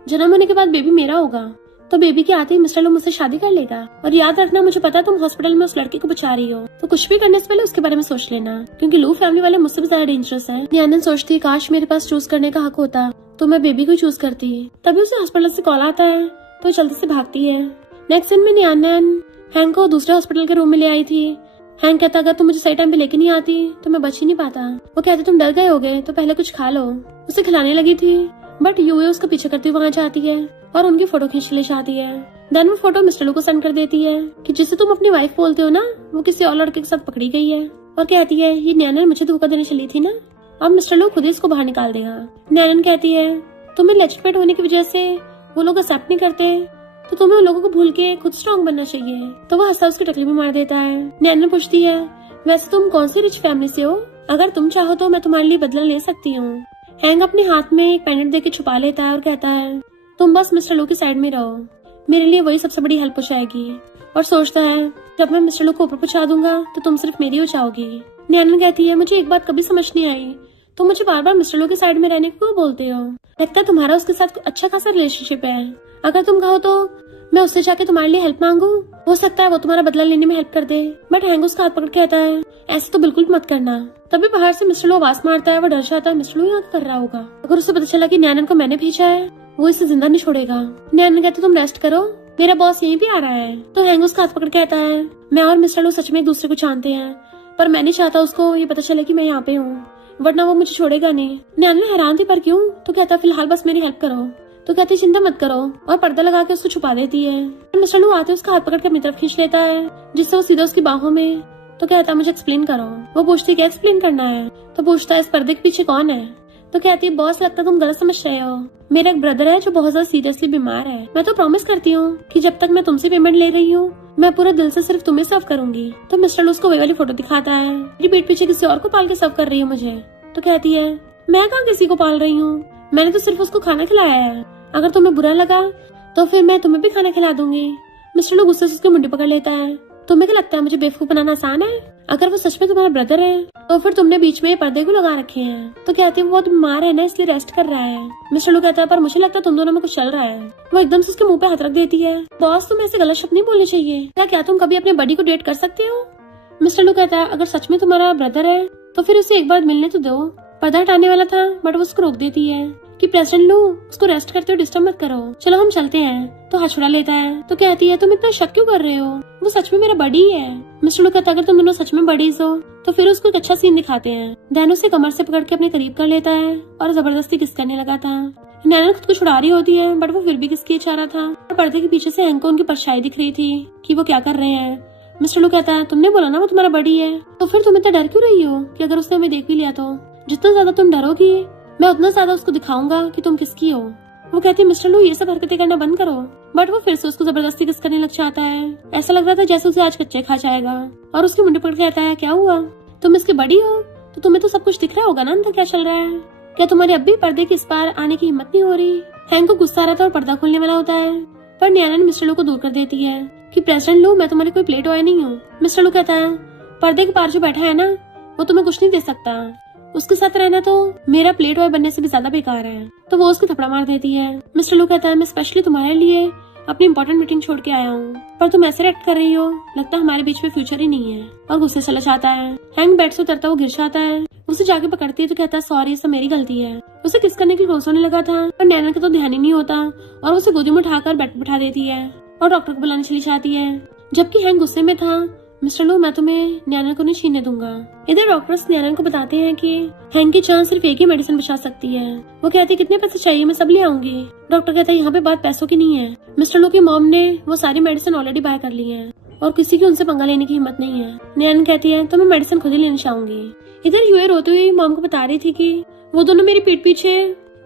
जन्म होने के बाद बेबी मेरा होगा। तो बेबी के आते ही मिस्टर लू मुझसे शादी कर लेगा। और याद रखना मुझे पता तुम हॉस्पिटल में उस लड़के को बचा रही हो, तो कुछ भी करने से पहले उसके बारे में सोच लेना क्योंकि लू फैमिली वाले मुझसे भी ज्यादा डेंजरस है। नैनन सोचती काश मेरे पास चूज करने का हक होता तो मैं बेबी को चूज करती। तभी उसे हॉस्पिटल से कॉल आता है तो जल्दी से भागती है। नेक्स्ट दिन में नैनन हैंक को दूसरे हॉस्पिटल के रूम में ले आई थी हैंक कहता अगर तुम मुझे सही टाइम पे लेके नहीं आती तो मैं बच ही नहीं पाता। वो कहते तुम डर गए होगे तो पहले कुछ खा लो। उसे खिलाने लगी थी बट यूए उसका पीछे करती हुई वहाँ जाती है और उनकी फोटो खींच ले जाती है। देन वो फोटो मिस्टर लू को सेंड कर देती है कि जिसे तुम अपनी वाइफ बोलते हो ना वो किसी और लड़के के साथ पकड़ी गई है। और कहती है ये नैनन मुझे धोखा देने चली थी ना, अब मिस्टर लू खुद ही इसको बाहर निकाल देगा। नैनन कहती है तुम्हें लेजिटिमेट होने की वजह से वो लोग एक्सेप्ट नहीं करते तो तुम्हें उन लोगों को भूल के खुद स्ट्रॉन्ग बनना चाहिए। तो वो हंसता उसकी टकली में मार देता है। नैनन पूछती है वैसे तुम कौन सी रिच फैमिली से हो, अगर तुम चाहो तो मैं तुम्हारे लिए बदला ले सकती हूँ। हैंक अपने हाथ में एक पेंडेंट देके छुपा लेता है और कहता है तुम बस मिस्टर लू की साइड में रहो, मेरे लिए वही सबसे बड़ी हेल्प हो जाएगी। और सोचता है जब मैं मिस्टर लू को ऊपर पहुंचा दूंगा तो तुम सिर्फ मेरी हो जाओगी। नैनन कहती है मुझे एक बात कभी समझ नहीं आई, तुम मुझे बार बार मिस्टर लू की साइड में रहने को क्यों बोलते हो, लगता है तुम्हारा उसके साथ अच्छा खासा रिलेशनशिप है। अगर तुम कहो तो मैं उससे जाके तुम्हारे लिए हेल्प मांगू, हो सकता है वो तुम्हारा बदला लेने में हेल्प कर दे। बट हैंक उसका हाथ पकड़ कहता है ऐसे तो बिल्कुल मत करना। तभी बाहर से मिस्टर लू आवाज मारता है। वो डर जाता है मिस्टर लू यहाँ कर रहा होगा। अगर उसे पता चला कि नैनन को मैंने भेजा है वो इसे जिंदा नहीं छोड़ेगा। नैनन कहते तुम रेस्ट करो, मेरा बॉस यहीं भी आ रहा है। तो हैंक उसका हाथ पकड़ कहता है मैं और मिस्टर लू सच में एक दूसरे को जानते हैं पर मैं नहीं चाहता उसको ये पता चले कि मैं यहाँ पे हूँ, वरना वो मुझे छोड़ेगा नहीं। नैनन हैरान थी पर क्यों, तो कहता फिलहाल बस मेरी हेल्प करो। तो कहती चिंता मत करो और पर्दा लगा के उसको छुपा देती है। मिस्टर लू आते उसका हाथ पकड़ के अपनी तरफ खींच लेता है जिससे वो सीधा उसकी बाहों में। तो कहता मुझे एक्सप्लेन करो। वो पूछती क्या एक्सप्लेन करना है। तो पूछता है इस पर्दे के पीछे कौन है। तो कहती है बॉस लगता तुम गलत समझ रहे हो, मेरा एक ब्रदर है जो बहुत ज्यादा सीरियसली बीमार है। मैं तो प्रॉमिस करती हूँ कि जब तक मैं तुमसे पेमेंट ले रही हूँ मैं पूरे दिल से सिर्फ तुम्हें सर्व करूंगी। तो मिस्टर लू उसको वही वाली फोटो दिखाता है, मेरी पीठ पीछे किसी और को पाल के सर्व कर रही हूँ मुझे। तो कहती है मैं कहाँ किसी को पाल रही हूँ, मैंने तो सिर्फ उसको खाना खिलाया है, अगर तुम्हें बुरा लगा तो फिर मैं तुम्हें भी खाना खिला दूंगी। मिस्टर लू गुस्से से उसकी मुंडी पकड़ लेता है। तुम्हें क्या लगता है मुझे बेवकूफ बनाना आसान है, अगर वो सच में तुम्हारा ब्रदर है तो फिर तुमने बीच में पर्दे को लगा रखे हैं। तो कहती है वो बहुत बीमार है ना इसलिए रेस्ट कर रहा है। मिस्टर लू कहता है पर मुझे लगता है तुम दोनों में कुछ चल रहा है। वो एकदम से उसके मुंह पे हाथ रख देती है। बॉस तुम्हें ऐसे गलत शब्द नहीं बोलने चाहिए, क्या तुम कभी अपने बडी को डेट कर सकते हो। मिस्टर लू कहता है अगर सच में तुम्हारा ब्रदर है तो फिर उसे एक बार मिलने तो दो। पर्दा हटाने वाला था बट वो उसको रोक देती है कि प्रेसिडेंट लू उसको रेस्ट करते हुए डिस्टर्ब मत करो, चलो हम चलते हैं। तो हाथ छुड़ा लेता है। तो कहती है तुम इतना शक क्यों कर रहे हो, वो सच में मेरा बडी है। मिस्टर लू कहता है अगर तुम दोनों सच में बडीज हो तो फिर उसको एक अच्छा सीन दिखाते हैं। दैन उसे कमर से पकड़ के अपने करीब कर लेता है और जबरदस्ती किस करने लगा था। नैनन खुद को छुड़ा रही होती है बट वो फिर भी किस किए जा रहा था। और पर्दे के पीछे से हैंक को उनकी परछाई दिख रही थी कि वो क्या कर रहे हैं। मिस्टर लू कहता है तुमने बोला ना वो तुम्हारा बडी है, तो फिर तुम इतना डर क्यों रही हो कि अगर उसने हमें देख भी लिया तो जितना ज्यादा तुम डरोगी मैं उतना ज्यादा उसको दिखाऊंगा कि तुम किसकी हो। वो कहती है मिस्टर लू ये सब हरकतें करना बंद करो। बट वो फिर से उसको जबरदस्ती किस करने लग जाता है। ऐसा लग रहा था जैसे उसे आज कच्चे खा जाएगा। और उसकी मुंडी पकड़ कहता है क्या हुआ, तुम इसकी बड़ी हो तो तुम्हें तो सब कुछ दिख रहा होगा ना अंदर क्या चल रहा है, क्या तुम्हारे अब भी पर्दे के इस पार आने की हिम्मत नहीं हो रही। हैंक को गुस्सा आ रहा था और पर्दा खोलने वाला होता है पर नैनन मिस्टर लू को दूर कर देती है कि प्रेसिडेंट लू मैं तुम्हारी कोई प्ले टॉय नहीं हूँ। मिस्टर लू कहता है पर्दे के पार जो बैठा है ना वो तुम्हें कुछ नहीं दे सकता, उसके साथ रहना तो मेरा प्ले टॉय बनने से भी ज्यादा बेकार है। तो वो उसको थपड़ा मार देती है। मिस्टर लू कहता है मैं स्पेशली तुम्हारे लिए अपनी इंपॉर्टेंट मीटिंग छोड़ के आया हूँ पर तुम ऐसे रिएक्ट कर रही हो, लगता है हमारे बीच में फ्यूचर ही नहीं है। और गुस्से चला जाता है। हैंक बेड से उतरता हुआ गिर जाता है। उसे जाके पकड़ती है तो कहता है सॉरी सब मेरी गलती है। उसे किस करने की कोशिश होने लगा था पर नैनन का तो ध्यान ही नहीं होता और उसे गोदी में उठाकर बेड पर बैठा देती है और डॉक्टर को बुलाने चली जाती है। जबकि हैंक गुस्से में था मिस्टर लू मैं तुम्हें नैनन को नहीं छीनने दूंगा। इधर डॉक्टर्स नैनन को बताते हैं कि हैंक की जान सिर्फ एक ही मेडिसिन बचा सकती है। वो कहती है कितने पैसे चाहिए मैं सब ले आऊंगी। डॉक्टर कहता है यहाँ पे बात पैसों की नहीं है, मिस्टर लू की मॉम ने वो सारी मेडिसिन ऑलरेडी बाय कर ली है और किसी की उनसे पंगा लेने की हिम्मत नहीं है। नैनन कहती है तो मैं मेडिसिन खुद ही लेना चाहूंगी। इधर यूए रोते हुए मॉम को बता रही थी कि वो दोनों मेरी पीठ पीछे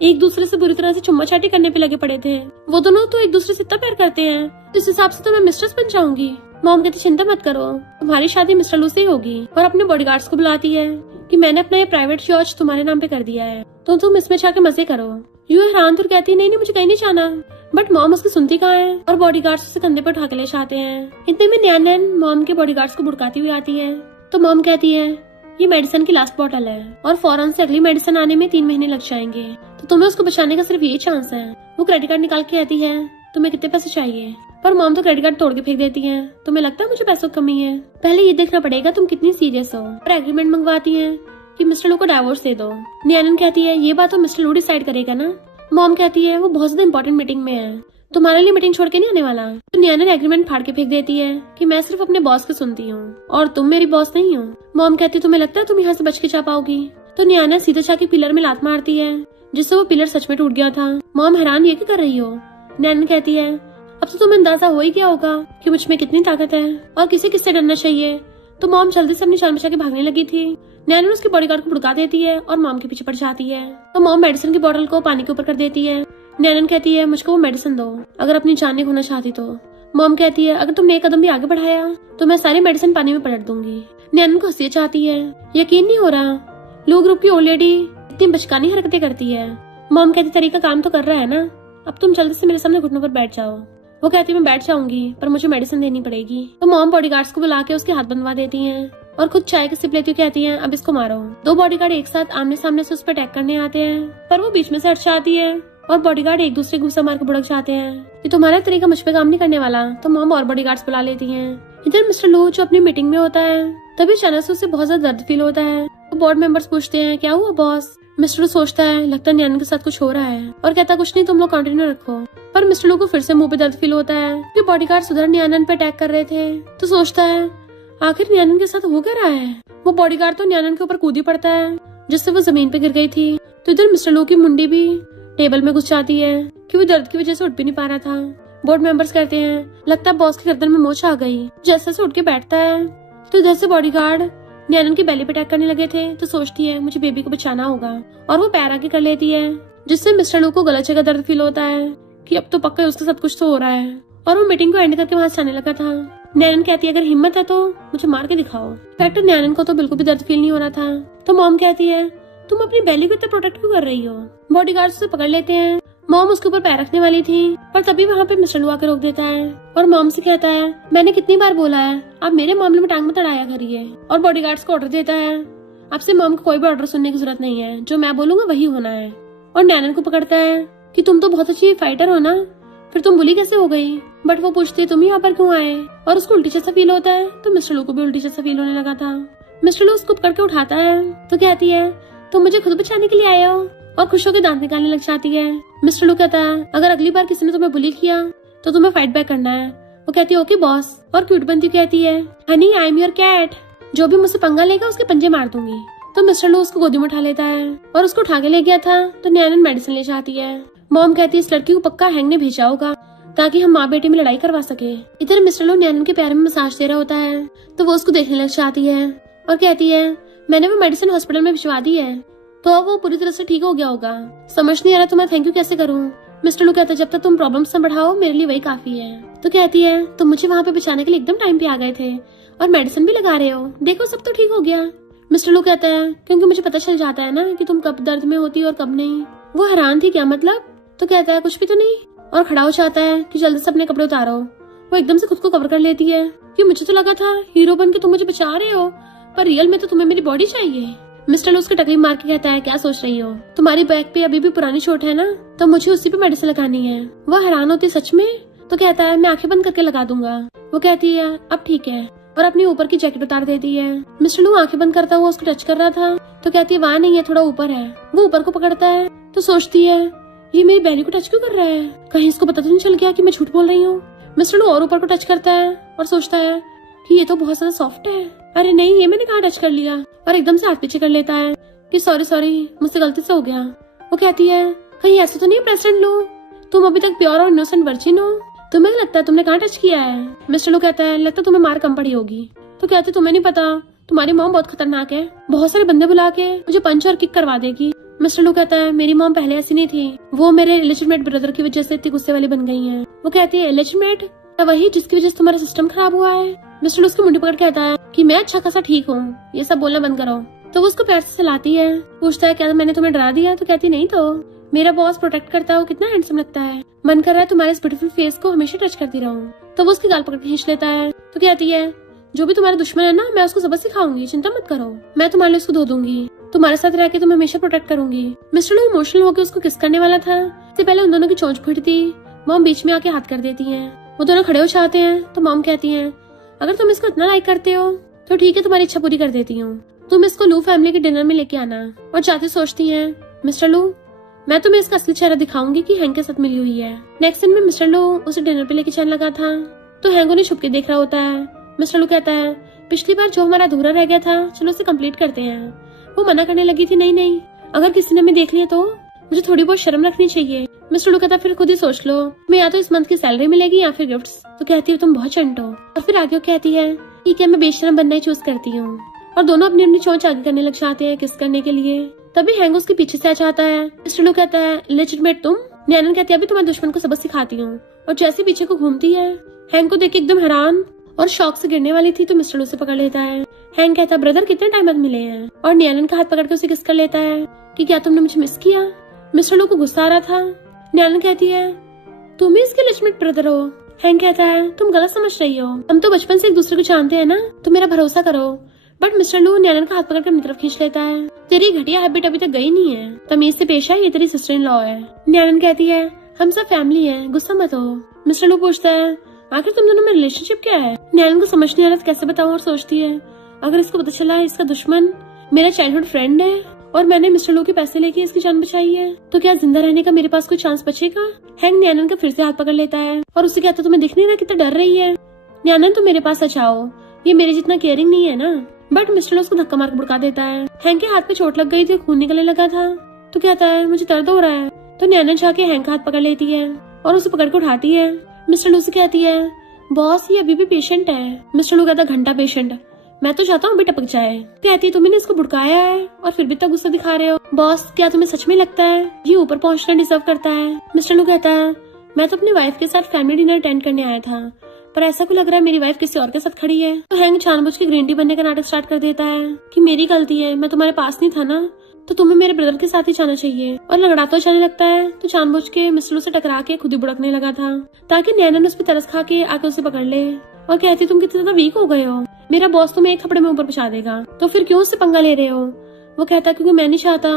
एक दूसरे से बुरी तरह से चुम्मा चाटी करने पे लगे पड़े थे। वो दोनों तो एक दूसरे से इतना प्यार करते हैं तो इस हिसाब से तो मैं मिस्ट्रेस बन जाऊंगी। मॉम कहती चिंता मत करो तुम्हारी शादी मिस्टर लू से ही होगी और अपने बॉडीगार्ड्स को बुलाती है कि मैंने अपना ये प्राइवेट यॉच तुम्हारे नाम पे कर दिया है तो तुम इसमें जाके मजे करो। यूए हैरान तो कहती नहीं मुझे कहीं नहीं जाना बट मॉम उसकी सुनती कहाँ है और बॉडीगार्ड्स उसे कंधे पर उठा के ले जाते हैं। इतने में नैनन मॉम के बॉडीगार्ड्स को बुड़काती हुई आती है। तो मॉम कहती है ये मेडिसिन की लास्ट बॉटल है और फौरन से अगली मेडिसिन आने में 3 महीने लग जाएंगे तो तुम्हें उसको बचाने का सिर्फ यही चांस है। वो क्रेडिट कार्ड निकाल के कहती है तुम्हें कितने पैसे चाहिए पर मॉम तो क्रेडिट कार्ड तोड़ के फेंक देती है। तुम्हें लगता है मुझे पैसों की कमी है, पहले ये देखना पड़ेगा तुम कितनी सीरियस हो। और एग्रीमेंट मंगवाती है कि मिस्टर लू को डाइवोर्स दे दो। नैनन कहती है ये बात तो मिस्टर लू डिसाइड करेगा ना। मॉम कहती है वो बहुत ज्यादा इंपॉर्टेंट मीटिंग में है तुम्हारे लिए मीटिंग छोड़ के नहीं आने वाला। तो नियाना ने एग्रीमेंट फाड़ के फेंक देती है कि मैं सिर्फ अपने बॉस की सुनती हूँ और तुम मेरी बॉस नहीं हो। मॉम कहती तुम्हें लगता है तुम यहाँ से बच के जा पाओगी। तो नियाना सीधे जाके पिलर में लात मारती है जिससे वो पिलर सच में टूट गया था। मॉम हैरान ये क्या कर रही हो। नियाना कहती है अब तो तुम्हें अंदाजा हो ही गया होगा कि मुझ में कितनी ताकत है और किसे किससे डरना चाहिए। तो मॉम जल्दी से अपनी जान बचा के भागने लगी थी। नैना उसके बॉडीगार्ड को भड़का देती है और मॉम के पीछे पड़ जाती है। तो मॉम मेडिसिन की बोतल को पानी के ऊपर कर देती है। नैनन कहती है मुझको वो मेडिसिन दो अगर अपनी जान नहीं खोना चाहती तो। मॉम कहती है अगर तुमने एक कदम भी आगे बढ़ाया तो मैं सारी मेडिसिन पानी में पलट दूंगी। नैनन को हंसी चाहती है यकीन नहीं हो रहा लो ग्रुप की ओल्ड लेडी इतनी बचकानी हरकतें करती है। मॉम कहती तरीका काम तो कर रहा है ना, अब तुम जल्दी से मेरे सामने घुटनों पर बैठ जाओ। वो कहती मैं बैठ जाऊंगी पर मुझे मेडिसिन देनी पड़ेगी। तो मॉम बॉडीगार्ड्स को बुला के उसके हाथ बंधवा देती हैं और खुद चाय की सिप लेती कहती हैं अब इसको मारो। दो बॉडीगार्ड एक साथ आमने सामने से उस पर अटैक करने आते हैं पर वो बीच में से हट जाती है और बॉडीगार्ड एक दूसरे को गुस्सा मार के भुड़क जाते हैं कि तुम्हारा तरीका मुझ पे काम नहीं करने वाला। तो मॉम और बॉडीगार्ड्स बुला लेती हैं। इधर मिस्टर लो जो अपनी मीटिंग में होता है तभी अचानक से उसे बहुत ज्यादा दर्द फील होता है। तो बोर्ड मेंबर्स पूछते हैं क्या हुआ बॉस। मिस्टर लो सोचता है लगता है नैना के साथ कुछ हो रहा है और कहता कुछ नहीं तुम लोग कंटिन्यू रखो। पर मिस्टर लो को फिर से मुंह पे दर्द फील होता है कि बॉडीगार्ड उधर न्यानन पे अटैक कर रहे थे। तो सोचता है आखिर न्यानन के साथ हो क्या रहा है। वो बॉडीगार्ड तो न्यानन के ऊपर कूदी पड़ता है जिससे वो जमीन पे गिर गई थी। तो इधर मिस्टर लो की मुंडी भी टेबल में घुस जाती है कि वो दर्द की वजह से उठ भी नहीं पा रहा था। बोर्ड मेंबर्स कहते हैं लगता है बॉस की गर्दन में मोच आ गई। जैसे से उठ के बैठता है तो इधर से बॉडीगार्ड न्यानन की बेली पे अटैक करने लगे थे। तो सोचती है मुझे बेबी को बचाना होगा और वो पैर आगे कर लेती है जिससे मिस्टर लो को गलत जगह दर्द फील होता है कि अब तो पक्का उसके साथ कुछ तो हो रहा है और वो मीटिंग को एंड करके वहाँ से आने लगा था। नैनन कहती है अगर हिम्मत है तो मुझे मार के दिखाओ। डॉक्टर नैनन को तो बिल्कुल भी दर्द फील नहीं हो रहा था। तो मॉम कहती है तुम अपनी बेली को इतना प्रोटेक्ट क्यों कर रही हो। बॉडीगार्ड उसे पकड़ लेते हैं। मॉम उसके ऊपर पैर रखने वाली थी पर तभी वहाँ पे मिस्टर लो आकर रोक देता है और मॉम से कहता है मैंने कितनी बार बोला है आप मेरे मामले में टांग मत अड़ाया करिए। और बॉडीगार्ड्स को ऑर्डर देता है आपसे मॉम को कोई भी ऑर्डर सुनने की जरूरत नहीं है, जो मैं बोलूंगा वही होना है। और नैनन को पकड़ता है कि तुम तो बहुत अच्छी फाइटर हो ना, फिर तुम बुली कैसे हो गई। बट वो पूछती है तुम यहाँ पर क्यों आए और उसको उल्टी जैसा फील होता है। तो मिस्टर लो को भी उल्टी जैसा फील होने लगा था। मिस्टर लो उसको पकड़ के उठाता है तो कहती है तुम मुझे खुद बचाने के लिए आए हो और खुश होकर दांत निकालने लग जाती है। मिस्टर लो कहता है अगर अगली बार किसी ने तुम्हें बुली किया तो तुम्हें फाइट बैक करना है। वो कहती है ओके बॉस और क्यूट बनती कहती है honey I am your cat, जो भी मुझसे पंगा लेगा उसके पंजे मार दूंगी। तो मिस्टर लो उसको गोदी में उठा लेता है और उसको उठा के ले गया था। तो नैनन मेडिसिन ले जाती है। मॉम कहती है इस लड़की को पक्का हैंग ने भेजा होगा ताकि हम माँ बेटे में लड़ाई करवा सके। इधर मिस्टर लो नैनन के पैर में मसाज दे रहा होता है तो वो उसको देखने लग जाती है और कहती है मैंने वो मेडिसिन हॉस्पिटल में भिजवा दी है तो अब वो पूरी तरह से ठीक हो गया होगा। समझ नहीं आ रहा तुम्हें थैंक यू कैसे करूँ। मिस्टर लो कहता है जब तक तुम प्रॉब्लम्स न बढ़ाओ मेरे लिए वही काफी है। तो कहती है तुम मुझे वहाँ पे बचाने के लिए एकदम टाइम पे आ गए थे और मेडिसिन भी लगा रहे हो, देखो सब तो ठीक हो गया। मिस्टर लो कहता है क्योंकि मुझे पता चल जाता है ना कि तुम कब दर्द में होती और कब नहीं। वो हैरान थी क्या मतलब। तो कहता है कुछ भी तो नहीं और खड़ा हो जाता है कि जल्दी से अपने कपड़े उतारो। वो एकदम से खुद को कवर कर लेती है कि मुझे तो लगा था हीरो बन के तुम मुझे बचा रहे हो पर रियल में तो तुम्हें मेरी बॉडी चाहिए। मिस्टर लो उसके टकली मार के कहता है क्या सोच रही हो, तुम्हारी बैक पे अभी भी पुरानी चोट है ना तो मुझे उसी पे मेडिसिन लगानी है। वो हैरान होती सच में। तो कहता है मैं आंखें बंद करके लगा दूंगा। वो कहती है अब ठीक है और अपनी ऊपर की जैकेट उतार देती है। मिस्टर लो आंखें बंद करता हुआ उसको टच कर रहा था तो कहती है वहाँ नहीं है थोड़ा ऊपर है। वो ऊपर को पकड़ता है तो सोचती है ये मेरी बेली को टच क्यों कर रहा है, कहीं इसको पता तो नहीं चल गया कि मैं झूठ बोल रही हूँ। मिस्टर लो और ऊपर को टच करता है और सोचता है कि ये तो बहुत ज्यादा सॉफ्ट है, अरे नहीं ये मैंने कहाँ टच कर लिया। और एकदम से हाथ पीछे कर लेता है कि सॉरी मुझसे गलती से हो गया। वो कहती है कहीं ऐसा तो नहीं प्रेसिडेंट लो, तुम अभी तक प्योर और इनोसेंट वर्जिन हो, तुम्हें लगता है तुमने कहाँ टच किया है। मिस्टर लो कहता है लगता तुम्हें मार कम पड़ी होगी। तो कहते तुम्हें नहीं पता तुम्हारी मॉम बहुत खतरनाक है, बहुत सारे बंदे बुला के मुझे पंच और किक करवा देगी। मिस्टर लो कहता है मेरी मॉम पहले ऐसी नहीं थी, वो मेरे इलिजिटमेट ब्रदर की वजह से इतनी गुस्से वाली बन गई है। वो कहती है इलिजिटमेट वही जिसकी वजह से तुम्हारा सिस्टम खराब हुआ है। मिस्टर लो उसकी मुंडी पकड़ कहता है कि मैं अच्छा खासा ठीक हूँ, ये सब बोलना बंद करो। तो वो उसको पैर से चलाती है, पूछता है क्या मैंने तुम्हें डरा दिया। तो कहती नहीं तो मेरा बॉस प्रोटेक्ट करता है, कितना हैंडसम लगता है, मन कर रहा है तुम्हारे इस ब्यूटीफुल फेस को हमेशा टच करती रहूं। तो वो उसकी गाल पकड़ के खींच लेता है। तो कहती है जो भी तुम्हारा दुश्मन है ना मैं उसको सबक सिखाऊंगी, चिंता मत करो, मैं तुम्हारे लिए उसको धो दूंगी, तुम्हारे साथ रह के तुम्हें हमेशा प्रोटेक्ट करूंगी। मिस्टर लो इमोशनल होकर उसको किस करने वाला था, इससे पहले उन दोनों की चोंच फूटती। मॉम बीच में आके हाथ कर देती है। वो दोनों खड़े हो जाते हैं तो मॉम कहती है अगर तुम इसको इतना लाइक करते हो तो ठीक है तुम्हारी इच्छा पूरी कर देती हूँ, तुम इसको लू फैमिली के डिनर में लेके आना। और जाते सोचती है मिस्टर लू मैं तुम्हें इसका असली चेहरा दिखाऊंगी कि हैंक के साथ मिली हुई है। नेक्स्ट दिन में मिस्टर लो उसे डिनर पे लेके चलने लगा था, तो हैंक उन्हें छुप के देख रहा होता है। मिस्टर लो कहता है, पिछली बार जो हमारा अधूरा रह गया था, चलो उसे कंप्लीट करते हैं। वो मना करने लगी थी, नहीं नहीं, अगर किसी ने हमें देख लिया तो मुझे थोड़ी बहुत शर्म रखनी चाहिए। मिस्टर लो कहता, फिर खुद ही सोच लो, मैं या तो इस मंथ की सैलरी मिलेगी या फिर गिफ्ट्स। तो कहती है, तुम बहुत चंट हो। और फिर आगे कहती है, ठीक है, मैं बेशरम बनना ही चूज करती हूँ। और दोनों अपनी अपनी चोंच आगे करने लग जाते हैं किस करने के लिए। तभी हैंग उसके पीछे से आ जाता है। मिस्टर लो कहता है, लेजिटमेट तुम? नैनन कहती है, अभी तुम्हारे दुश्मन को सबक सिखाती हूँ। और जैसे पीछे को घूमती है, हैंग को देख के एकदम हैरान और शौक से गिरने वाली थी, तो मिस्टर लो से पकड़ लेता है। हैंग कहता है, ब्रदर कितने टाइम बाद मिले हैं। और नैनन का हाथ पकड़ के उसे किस कर लेता है कि क्या तुमने मुझे मिस किया। मिस्टर लो को गुस्सा आ रहा था। नैनन कहती है, तुम ही इसके लेजिटमेट ब्रदर हो। हैंग कहता है, तुम गलत समझ रही हो, हम तो बचपन से एक दूसरे को जानते हैं ना, तो मेरा भरोसा करो। बट मिस्टर लू नैनन का हाथ पकड़कर अपनी तरफ खींच लेता है। तेरी घटिया हैबिट अभी तक गई नहीं है, तमीज से पेश है, ये तेरी सिस्टर इन लॉ है। नैनन कहती है, हम सब फैमिली है, गुस्सा मत हो। मिस्टर लू पूछता है, आखिर तुम दोनों में रिलेशनशिप क्या है। नैनन को समझ नहीं आ रहा कैसे बताऊं, और सोचती है, अगर इसको पता चला है इसका दुश्मन मेरा चाइल्डहुड फ्रेंड है और मैंने मिस्टर लू के पैसे लेके इसकी जान बचाई है, तो क्या जिंदा रहने का मेरे पास कोई चांस बचेगा। हैंग नैनन का फिर से हाथ पकड़ लेता है और उससे कहता है, तुम्हें दिख नहीं रहा कितना डर रही है। नैनन, तुम मेरे पास जाओ, ये मेरे जितना केयरिंग नहीं है ना। बट मिस्टर लो उसको धक्का मार बुड़का देता है। हैंग के हाथ पे चोट लग गई थी, खून निकलने लगा था, तो कहता है, मुझे दर्द हो रहा है। तो नैनन जाके हैंग का हाथ पकड़ लेती है और उसे पकड़ के उठाती है। मिस्टर लो से कहती है, बॉस ये अभी भी पेशेंट है। मिस्टर लो कहता, घंटा पेशेंट, मैं तो चाहता हूँ अभी टपक जाए। कहती है, तुमने इसको भुड़काया है और फिर भी इतना गुस्सा दिखा रहे हो। बॉस, क्या तुम्हें सच में लगता है ये ऊपर पहुँचना डिजर्व करता है। मिस्टर लो कहता है, मैं तो अपनी वाइफ के साथ फैमिली डिनर अटेंड करने आया था, पर ऐसा क्यों लग रहा है मेरी वाइफ किसी और के साथ खड़ी है। तो हैंग जानबूझ के ग्रीन टी बनने का नाटक स्टार्ट कर देता है कि मेरी गलती है, मैं तुम्हारे पास नहीं था ना, तो तुम्हें मेरे ब्रदर के साथ ही जाना चाहिए। और लंगड़ाता जाने लगता है, तो जानबूझ के मिस्टर से टकरा के खुद ही बुड़कने लगा था, ताकि नैनन उस पर तरस खा के आके उसे पकड़ ले और कहती, तुम कितने ज्यादा वीक हो गए हो, मेरा बॉस तुम्हें एक थप्पड़ में ऊपर पहुंचा देगा, तो फिर क्यों उससे पंगा ले रहे हो। वो कहता, क्योंकि मैं नहीं चाहता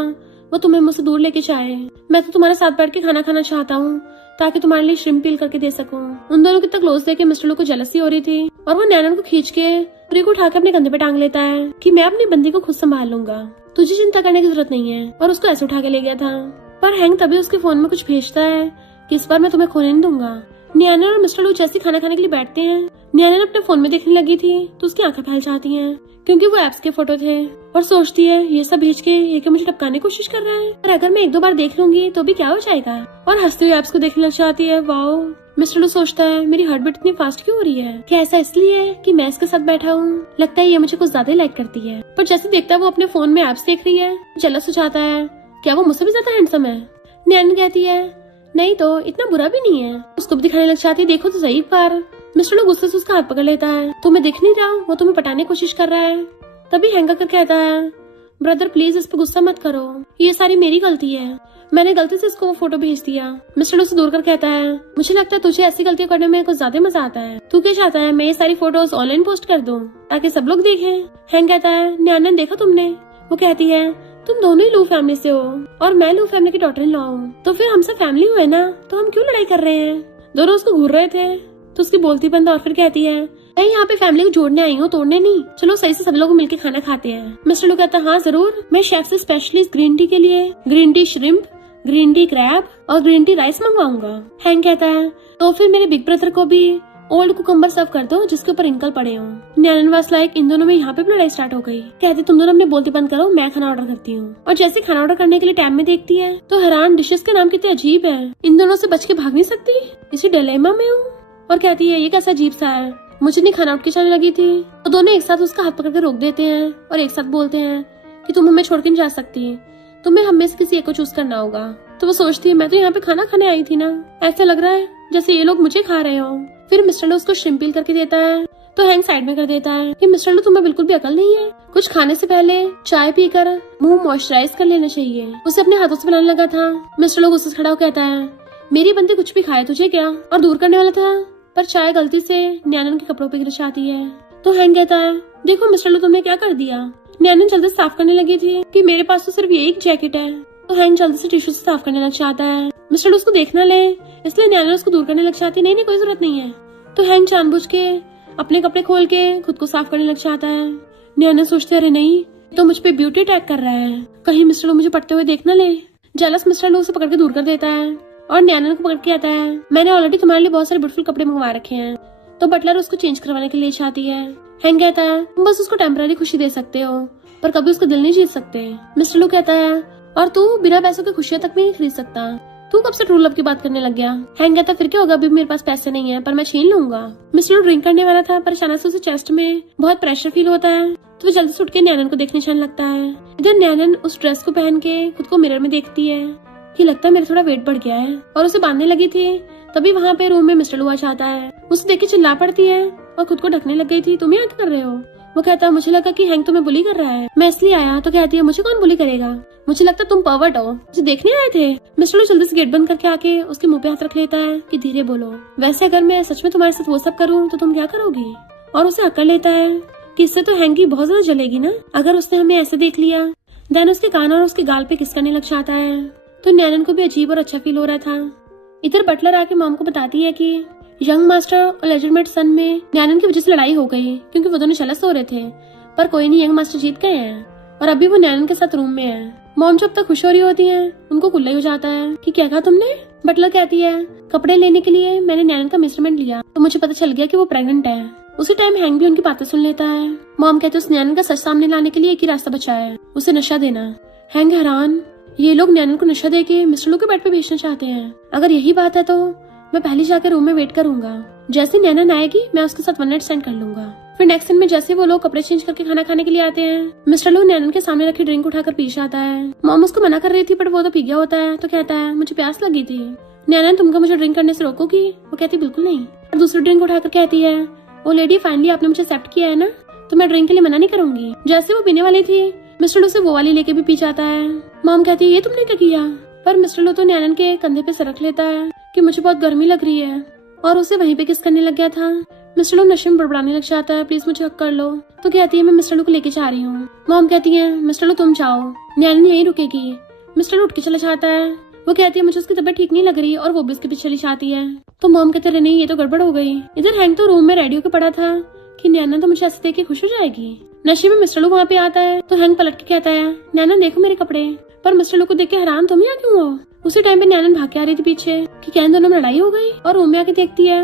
वो तुम्हें मुझसे दूर लेके जाए, मैं तो तुम्हारे साथ बैठ के खाना खाना चाहता हूँ, ताकि तुम्हारे लिए श्रिम्प पील करके दे सकूं। उन दोनों कितना क्लोज देखे मिस्टर लो को जेलसी हो रही थी, और वो नैनन को खींच के पूरी को उठाकर अपने कंधे पे टांग लेता है कि मैं अपनी बंदी को खुद संभाल लूंगा, तुझे चिंता करने की जरूरत नहीं है। और उसको ऐसे उठा के ले गया था। पर हैंग तभी उसके फोन में कुछ भेजता है कि इस बार मैं तुम्हें खोने नहीं दूंगा। नैनन और मिस्टर लो जैसे खाना खाने के लिए बैठते हैं, नैनन अपने फोन में देखने लगी थी, तो उसकी आंखें फैल जाती हैं क्योंकि वो एप्स के फोटो थे, और सोचती है, ये सब भेज के ये क्या मुझे टपकाने की कोशिश कर रहा है, पर अगर मैं एक दो बार देख लूंगी तो भी क्या हो जाएगा। और हंसते हुए एप्स को देखने लग जाती है। वाओ। मिस्टर लो सोचता है, मेरी हार्ट बीट इतनी फास्ट क्यों हो रही है, क्या ऐसा इसलिए है कि मैं इसके साथ बैठा हूँ, लगता है ये मुझे कुछ ज्यादा लाइक करती है। पर जैसे देखता है वो अपने फोन में एप्स देख रही है, जेलस हो जाता है, क्या वो मुझसे भी ज्यादा हैंडसम है। नैनन कहती है, नहीं तो इतना बुरा भी नहीं है। उसको भी दिखाने लग जाती है, देखो तो सही एक बार। मिस्टर लो गुस्से से उसका हाथ पकड़ लेता है, तुम्हें दिख नहीं रहा वो तुम्हें पटाने की कोशिश कर रहा है। तभी हैंग कर कहता है, ब्रदर प्लीज इस पे गुस्सा मत करो, ये सारी मेरी गलती है, मैंने गलती से इसको वो फोटो भेज दिया। मिस्टर लो से दूर कर कहता है, मुझे लगता है तुझे ऐसी गलतियां करने में कुछ ज्यादा मजा आता है, तू क्या चाहता है मैं ये सारी फोटोज ऑनलाइन पोस्ट कर दूं ताकि सब लोग देखें। हैंग कहता है, नैनन देखा तुमने। वो कहती है, तुम दोनों ही लू फैमिली से हो और मैं लू फैमिली की डॉटर इन लॉ हूँ, तो फिर हम सब फैमिली हुए ना, तो हम क्यों लड़ाई कर रहे हैं। दोनों उसको घूर रहे थे, तो उसकी बोलती बंद और फिर कहती है, मैं यहाँ पे फैमिली को जोड़ने आई हूँ, तोड़ने नहीं, चलो सही से सब लोग मिलके खाना खाते हैं। मिस्टर लो कहता है, हाँ जरूर, मैं शेफ से स्पेशलिस्ट ग्रीन टी के लिए green tea shrimp, green tea crab और ग्रीन टी राइस मंगवाऊंगा। हैंग कहता है, तो फिर मेरे बिग ब्रदर को भी ओल्ड कुकम्बर सर्व कर दो जिसके ऊपर रिंकल पड़े हो। नैनन वाज लाइक, इन दोनों में यहाँ पे भी लड़ाई स्टार्ट हो गई। कहते, तुम दोनों अपने बोलती बंद करो, मैं खाना ऑर्डर करती हूँ। और जैसे खाना ऑर्डर करने के लिए टैब में देखती है, तो हैरान, डिशेस के नाम कितने अजीब है, इन दोनों से बच के भाग नहीं सकती, इसी डिलेमा में हूँ। और कहती है, ये कैसा अजीब सा है, मुझे नहीं खाना उठ के चलने लगी थी। तो दोनों एक साथ उसका हाथ पकड़ कर रोक देते हैं और एक साथ बोलते हैं कि तुम हमें छोड़ के नहीं जा सकती, तुम्हें हमें से किसी एक को चूज करना होगा। तो वो सोचती है, मैं तो यहाँ पे खाना खाने आई थी ना, ऐसा लग रहा है जैसे ये लोग मुझे खा रहे हो। फिर मिस्टर लो उसको श्रिम्प पील करके देता है, तो हैंग साइड में कर देता है कि मिस्टर लो तुम्हें बिल्कुल भी अकल नहीं है, कुछ खाने से पहले चाय पीकर मुंह मॉइस्चराइज कर लेना चाहिए। उसे अपने हाथों से बनाने लगा था। मिस्टर लो गुस्से से खड़ा होकर कहता है, मेरी बंदी कुछ भी खाए तुझे क्या, और दूर करने वाला था, पर चाय गलती से नैनन के कपड़ों पे गिर जाती है। तो हैंग कहता है, देखो मिस्टर लो तुमने क्या कर दिया। नैनन जल्दी से साफ करने लगी थी कि मेरे पास तो सिर्फ ये एक जैकेट है। तो हैंग जल्दी से टिश्यू से साफ करने लग जाता है। मिस्टर लो उसको देखना ले, इसलिए नैनन उसको दूर करने लग जाती है, नहीं कोई जरूरत नहीं है। तो हैंग जानबूझ के अपने कपड़े खोल के खुद को साफ करने लग जाता है। नैनन सोचते, अरे नहीं तो मुझ पे ब्यूटी अटैक कर रहा है, कहीं मिस्टर लो मुझे पटते हुए देख न ले। जेलस मिस्टर लू उसे पकड़ के दूर कर देता है और नैनन को पकड़ के आता है, मैंने ऑलरेडी तुम्हारे लिए बहुत सारे ब्यूटीफुल कपड़े मंगवा रखे हैं। तो बटलर उसको चेंज करवाने के लिए चाहती है। हैंक कहता है तुम बस उसको टेम्पररी खुशी दे सकते हो पर कभी उसका दिल नहीं जीत सकते। मिस्टर लू कहता है और तू बिना पैसों की खुशियां तक भी नहीं खरीद सकता, तू कब से ट्रू लव की बात करने लग गया। हैंक कहता फिर क्या होगा, अभी मेरे पास पैसे नहीं है पर मैं छीन लूंगा। मिस्टर लू ड्रिंक करने वाला था पर अचानक से उसे चेस्ट में बहुत प्रेशर फील होता है तो वो जल्दी से उठ के नैनन को देखने जाने लगता है। इधर नैनन उस ड्रेस को पहन के खुद को मिरर में देखती है कि लगता है मेरा थोड़ा वेट बढ़ गया है और उसे बांधने लगी थी। तभी वहाँ पे रूम में मिस्टर लू आ जाता है, उसे देख के चिल्ला पड़ती है और खुद को ढकने लग गई थी, तुम यहाँ क्या कर रहे हो। वो कहता है मुझे लगा कि हैंक तुम्हें बुली कर रहा है, मैं इसलिए आया। तो कहती है मुझे कौन बुली करेगा, मुझे लगता तुम पर्वर्ट हो, मुझे देखने आए थे। मिस्टर लू जल्दी से गेट बंद करके आके उसके मुंह पे हाथ रख लेता है कि धीरे बोलो, वैसे अगर मैं सच में तुम्हारे साथ वो सब करूँ तो तुम क्या करोगी। और उसे अकड़ लेता है कि इससे तो हैंक की बहुत ज्यादा जलेगी ना, अगर उसने हमें ऐसे देख लिया। देन उसके कान और उसके गाल पे किस करने लग जाता है तो नैनन को भी अजीब और अच्छा फील हो रहा था। इधर बटलर आके मॉम को बताती है कि यंग मास्टर और लेजिटिमेट सन में नैनन की वजह से लड़ाई हो गई क्योंकि वो दोनों जेलस हो रहे थे, पर कोई नहीं, यंग मास्टर जीत गए हैं और अभी वो नैनन के साथ रूम में है। मॉम जो अब तक खुश हो रही होती है उनको कुल्ला ही हो जाता है कि क्या कहा तुमने। बटलर कहती है कपड़े लेने के लिए मैंने नैनन का मेजरमेंट लिया तो मुझे पता चल गया कि वो प्रेग्नेंट है। उसी टाइम हैंक भी उनकी बातें सुन लेता है। मॉम कहते उस नैनन का सच सामने लाने के लिए एक ही रास्ता बचा है, उसे नशा देना। हैंक हैरान, ये लोग नैनन को नशा देके मिस्टर लू के बेड पे भेजना चाहते हैं। अगर यही बात है तो मैं पहले जाकर रूम में वेट करूंगा, जैसे नैनन आएगी मैं उसके साथ वन नाइट स्टैंड कर लूंगा। फिर नेक्स्ट दिन में जैसे वो लोग कपड़े चेंज करके खाना खाने के लिए आते हैं, मिस्टर लू नैनन के सामने रखी ड्रिंक उठाकर पी जाता है। मॉम उसको मना कर रही थी पर वो तो पी गया होता है तो कहता है मुझे प्यास लगी थी, नैनन तुमको मुझे ड्रिंक करने से रोकोगी। वो कहती बिल्कुल नहीं। और दूसरी ड्रिंक उठाकर कहती है ओ लेडी, फाइनली आपने मुझे एक्सेप्ट किया है ना, तो मैं ड्रिंक के लिए मना नहीं करूंगी। जैसे वो पीने वाली थी मिस्टर लू से वो वाली लेके भी पी जाता है। मॉम कहती है ये तुमने क्या किया, पर मिस्टर लू तो नैनन के कंधे पे सर रख लेता है कि मुझे बहुत गर्मी लग रही है और उसे वहीं पे किस करने लग गया था। मिस्टर लू नशे में बड़बड़ाने लग जाता है, प्लीज मुझे हक कर लो। तो कहती है मैं मिस्टर लू को लेके जा रही हूँ। मॉम कहती है मिस्टर लू तुम जाओ, नैनन यहीं रुकेगी। मिस्टर लू उठ के चला जाता है। वो कहती है मुझे उसकी तबीयत ठीक नहीं लग रही और वो भी उसके पीछे चली जाती है। तो मॉम कहते रहे नहीं ये तो गड़बड़ हो गई। इधर हैंक तो रूम में रेडियो के पड़ा था कि नैनन तो मुझे ऐसे देख के खुश हो जाएगी। नशे में मिस्टर लू वहाँ पे आता है तो हैंक पलट के कहता है नैनन देखो मेरे कपड़े। पर मिस्टर लू को देख के हैरान, तुम यहाँ क्यों हो। उसी टाइम पे नैनन भाग के आ रही थी पीछे कि क्या इन दोनों में लड़ाई हो गई और रूम में आके देखती है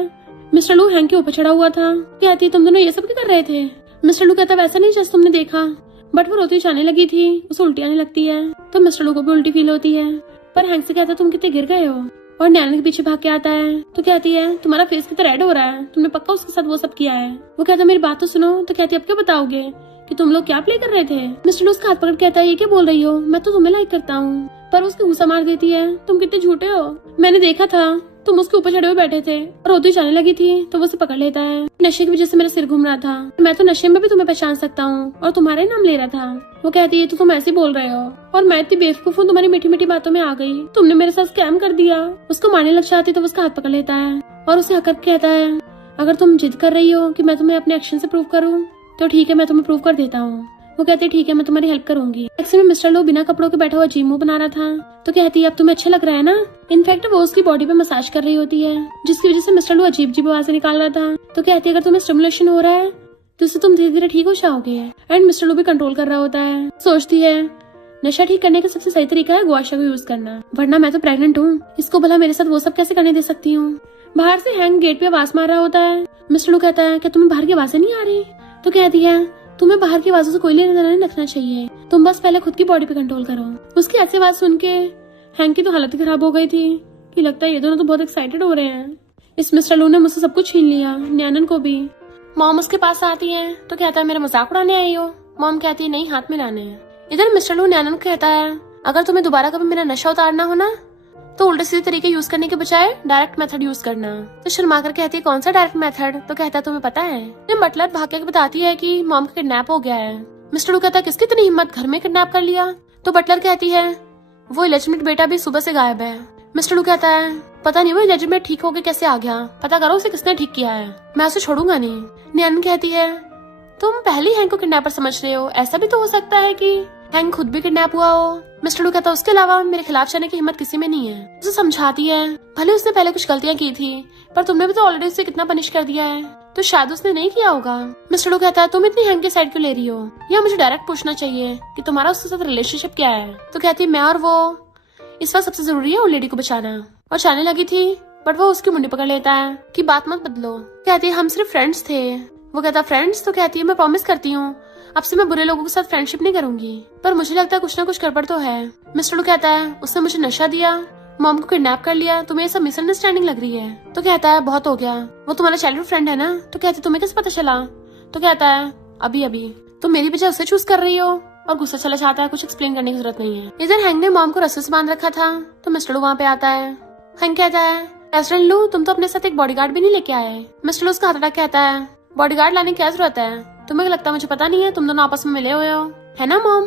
मिस्टर लू हैंक के ऊपर चढ़ा हुआ था। कहती है तुम दोनों ये सब क्या कर रहे थे। मिस्टर लू कहता वैसा नहीं जैसे तुमने देखा, बट वो रोती जाने लगी थी, उसे उल्टी आने लगती है तो मिस्टर लू को भी उल्टी फील होती है। पर हैंक से कहता तुम कितने गिर गए हो और नैनन के पीछे भाग के आता है तो कहती है तुम्हारा फेस कितना रेड हो रहा है, तुमने पक्का उसके साथ वो सब किया है। वो कहता मेरी बात तो सुनो। तो कहती अब क्या बताओगे कि तुम लोग क्या प्ले कर रहे थे। मिस्टर लू उसका हाथ पकड़ कहता है ये क्या बोल रही हो, मैं तो तुम्हें लाइक करता हूँ। पर उसकी गुस्सा मार देती है तुम कितने झूठे हो, मैंने देखा था तुम उसके ऊपर चढ़े हुए बैठे थे और रोती जाने लगी थी। तो वो उसे पकड़ लेता है, नशे की वजह से मेरा सिर घूम रहा था, मैं तो नशे में भी तुम्हें पहचान सकता हूँ और तुम्हारा ही नाम ले रहा था। वो कहती है तो तुम ऐसे बोल रहे हो और मैं इतनी बेवकूफ हूँ तुम्हारी मीठी मीठी बातों में आ गई, तुमने मेरे साथ स्कैम कर दिया। उसको मारने लग जाती तो उसका हाथ पकड़ लेता है और उसे हक करके कहता है अगर तुम जिद कर रही हो कि मैं तुम्हें अपने एक्शन से प्रूव करूँ तो ठीक है, मैं तुम्हें प्रूव कर देता हूँ। वो कहती है ठीक है मैं तुम्हारी हेल्प करूंगी। टैक्सी में मिस्टर लू बिना कपड़ों के बैठा हुआ अजीब मुंह बना रहा था तो कहती है अब तुम्हें अच्छा लग रहा है ना। इनफैक्ट वो उसकी बॉडी पे मसाज कर रही होती है जिसकी वजह से मिस्टर लू अजीब अजीब आवाजें निकाल रहा था। तो कहती है अगर तुम्हें स्टिमुलेशन हो रहा है तो इससे तुम धीरे धीरे ठीक हो जाओगे। एंड मिस्टर लू भी कंट्रोल कर रहा होता है, सोचती है नशा ठीक करने का सबसे सही तरीका है गुआशा को यूज करना, वरना मैं तो प्रेग्नेंट हूँ, इसको भला मेरे साथ वो सब कैसे करने दे सकती हूँ। बाहर से हैंक गेट पे आवाज मार रहा होता है। मिस्टर लू कहता है क्या तुम्हें बाहर की आवाजें नहीं आ रही। तो कहती है तुम्हें बाहर की आवाजों से कोई लेना देना नहीं रखना चाहिए, तुम बस पहले खुद की बॉडी पे कंट्रोल करो। उसकी ऐसी बात सुन के हैंक की तो हालत खराब हो गई थी कि लगता है ये दोनों तो बहुत एक्साइटेड हो रहे हैं। इस मिस्टर लू ने मुझसे सब कुछ छीन लिया, नैनन को भी। मॉम उसके पास आती है तो कहता है मेरा मजाक उड़ाने आई हो। मॉम कहती है नहीं हाथ में लाने हैं। इधर मिस्टर लू नैनन को कहता है अगर तुम्हें दोबारा कभी मेरा नशा उतारना हो ना तो उल्टे सीधे तरीके यूज करने के बजाय डायरेक्ट मेथड यूज करना। तो शर्मा कर कहती है कौन सा डायरेक्ट मेथड। तो कहता है तुम्हें पता है। तो बटलर भाग के बताती है कि मॉम का किडनैप हो गया है। मिस्टर लू कहता है किसकी इतनी हिम्मत, घर में किडनैप कर लिया। तो बटलर कहती है वो इलेजिटिमेट बेटा भी सुबह से गायब है। मिस्टर लू कहता है पता नहीं वो इलेजिटिमेट ठीक होके कैसे आ गया, पता करो उसे किसने ठीक किया है, मैं उसे छोड़ूंगा नहीं। नैनन कहती है तुम पहले हैंक को किडनैपर समझ रहे हो, ऐसा भी तो हो सकता है कि हैंक खुद भी किडनैप हुआ हो। मिस्टर लू कहता है उसके अलावा मेरे खिलाफ जाने की हिम्मत किसी में नहीं है। उसे समझाती है भले उसने पहले कुछ गलतियां की थी पर तुमने भी तो ऑलरेडी उसे कितना पनिश कर दिया है, तो शायद उसने नहीं किया होगा। मिस्टर लू कहता है तुम इतनी हैंक की साइड क्यों ले रही हो, या मुझे डायरेक्ट पूछना चाहिए कि तुम्हारा उसके साथ रिलेशनशिप क्या है। तो कहती है मैं और वो इस वक्त सबसे जरूरी है ओल्ड लेडी को बचाना। और जाने लगी थी बट वो उसकी मुंडी पकड़ लेता है कि बात मत बदलो। कहती है हम सिर्फ फ्रेंड्स थे। वो कहता फ्रेंड्स? तो कहती है मैं प्रॉमिस करती हूँ अब से मैं बुरे लोगों के साथ फ्रेंडशिप नहीं करूंगी, पर मुझे लगता है कुछ ना कुछ गड़बड़ तो है। मिस्टर लू कहता है उसने मुझे नशा दिया, मॉम को किडनैप कर लिया, तुम्हें ये सब मिसअंडरस्टैंडिंग लग रही है। तो कहता है बहुत हो गया, वो तुम्हारा चाइल्डहुड फ्रेंड है ना। तो कहती तुम्हें कैसे पता चला? तो कहता है अभी अभी तुम मेरी बजाय उसे चूज कर रही हो। और गुस्सा चला जाता है, कुछ एक्सप्लेन करने की जरूरत नहीं है। इधर हैंग ने मॉम को रस्से से बांध रखा था तो मिस्टर लू वहाँ पे आता है। हैंग कहता है रेस्टोरेंट लू तुम तो अपने साथ एक बॉडीगार्ड भी नहीं लेके आए। मिस्टर लू उसका हाथ अटैक कहता है बॉडीगार्ड लाने की क्या जरूरत है, तुम्हें लगता है मुझे पता नहीं है, तुम दोनों आपस में मिले हुए हो है ना मॉम।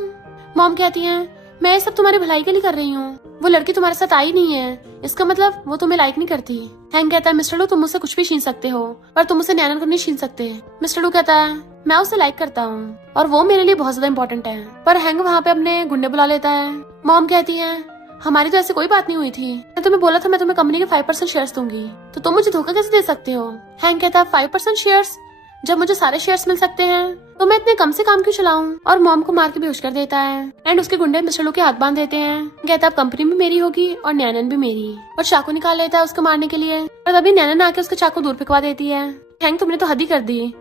मॉम कहती है मैं ये सब तुम्हारी भलाई के लिए कर रही हूँ, वो लड़की तुम्हारे साथ आई नहीं है, इसका मतलब वो तुम्हें लाइक नहीं करती। हैंग कहता है मिस्टर लू तुम मुझसे कुछ भी छीन सकते हो पर तुम मुझसे नैनन को नहीं छीन सकते। मिस्टर लू कहता है मैं उसे लाइक करता हूँ और वो मेरे लिए बहुत ज्यादा इम्पोर्टेंट है। पर हैंग वहाँ पे अपने गुंडे बुला लेता है। मॉम कहती है हमारी तो ऐसी कोई बात नहीं हुई थी, मैं तुम्हें बोला था मैं तुम्हें कंपनी के 5% शेयर्स दूंगी, तो तुम मुझे धोखा कैसे दे सकते हो। हैंग कहता है 5% शेयर्स? जब मुझे सारे शेयर्स मिल सकते हैं तो मैं इतने कम से काम क्यों चलाऊं। और मॉम को मार के बेहोश कर देता है एंड उसके गुंडे मिस्टर लू के हाथ बांध देते हैं। कहता है अब कंपनी भी मेरी होगी और नैनन भी मेरी, और चाकू निकाल लेता है उसको मारने के लिए। और तभी नैनन आके उसके चाकू दूर फेंकवा देती है। हैंग तुमने तो हद ही कर दी।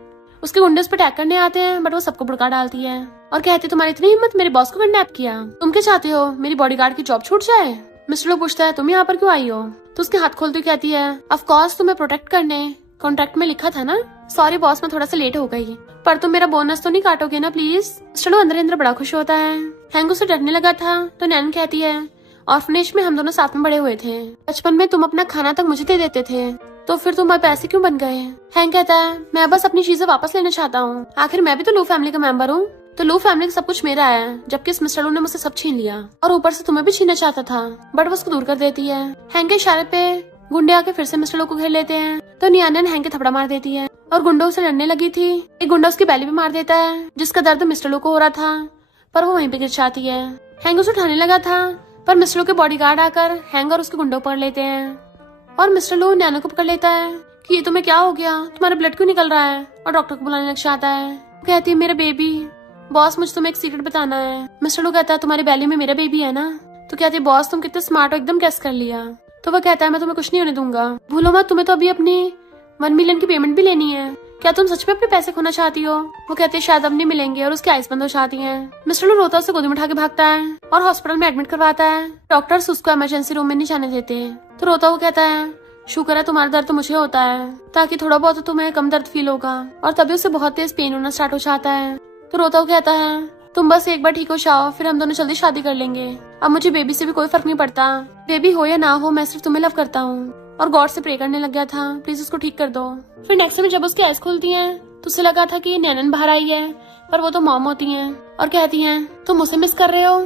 उसके गुंडे उस पर अटैक करने आते हैं बट वो सबको भड़का डालती है और कहती है तुम्हारी इतनी हिम्मत, मेरे बॉस को किडनैप किया, तुम क्या चाहते हो मेरी बॉडीगार्ड की जॉब छूट जाए। मिस्टर लू पूछता है तुम यहाँ पर क्यों आई हो। तो उसके हाथ खोलती कहती है ऑफ कोर्स तुम्हें प्रोटेक्ट करने, कॉन्ट्रैक्ट में लिखा था ना। सॉरी बॉस मैं थोड़ा सा लेट हो गई, पर तुम मेरा बोनस तो नहीं काटोगे ना प्लीज। चलो अंदर अंदर बड़ा खुश होता है। हैंग उससे डरने लगा था तो नैन कहती है ऑर्फनेज में हम दोनों साथ में बड़े हुए थे, बचपन में तुम अपना खाना तक मुझे दे देते थे, तो फिर तुम अब ऐसे क्यों बन गए। हैंग कहता है मैं बस अपनी चीजें वापस लेना चाहता हूँ, आखिर मैं भी तो लू फैमिली का मेंबर हूँ, तो लू फैमिली का सब कुछ मेरा है, जबकि इस मिस्टर लू ने मुझसे सब छीन लिया और ऊपर से तुम्हें भी छीनना चाहता था, बट वो उसको दूर कर देती है। हैंग के इशारे पे गुंडे आके फिर से मिस्टर लू को घेर लेते हैं तो नियानन हैंग के थपड़ा मार देती है और गुंडों से लड़ने लगी थी। एक गुंडा उसकी बैली भी मार देता है जिसका दर्द मिस्टर लू को हो रहा था, पर वो वहीं पे गिर जाती है। हैंग उसे उठाने लगा था पर मिस्टर लू के बॉडीगार्ड आकर हैंग और उसके गुंडों पकड़ लेते हैं और मिस्टर लू नैनो को पकड़ लेता है कि ये तुम्हें क्या हो गया, तुम्हारा ब्लड क्यों निकल रहा है, और डॉक्टर को बुलाने लग जाता है। कहती है मेरा बेबी, बॉस मुझे तुम्हें एक सीक्रेट बताना है। मिस्टर लू कहता है तुम्हारी बैली में मेरा बेबी है ना। तो कहती है बॉस तुम कितने स्मार्ट हो, एकदम कैस कर लिया। तो वो कहता है मैं तुम्हें कुछ नहीं होने दूंगा, भूलो मत तुम्हें तो अभी अपनी 1 मिलियन की पेमेंट भी लेनी है, क्या तुम सच में अपने पैसे खोना चाहती हो। वो कहती है शायद अब नहीं मिलेंगे और उसकी आइस बंद हो जाती है। मिस्टर लू रोता उसे गोदी में उठा के भागता है और हॉस्पिटल में एडमिट करवाता है। डॉक्टर्स उसको इमरजेंसी रूम में नहीं जाने देते। तो रोता वो कहता है शुक्र है तुम्हारा दर्द तो मुझे होता है, ताकि थोड़ा बहुत तो तुम्हें कम दर्द फील होगा। और तभी उसे बहुत तेज पेन होना स्टार्ट हो जाता है। तो रोता वो कहता है तुम बस एक बार ठीक हो जाओ फिर हम दोनों जल्दी शादी कर लेंगे, अब मुझे बेबी से भी कोई फर्क नहीं पड़ता, बेबी हो या ना हो मैं सिर्फ तुम्हें लव करता हूँ। और गॉड से प्रे करने लग गया था प्लीज उसको ठीक कर दो। फिर नेक्स्ट में जब उसकी आइज खुलती है तो उसे लगा था कि नैनन बाहर आई है, पर वो तो मॉम होती है और कहती है तुम मुझे मिस कर रहे हो,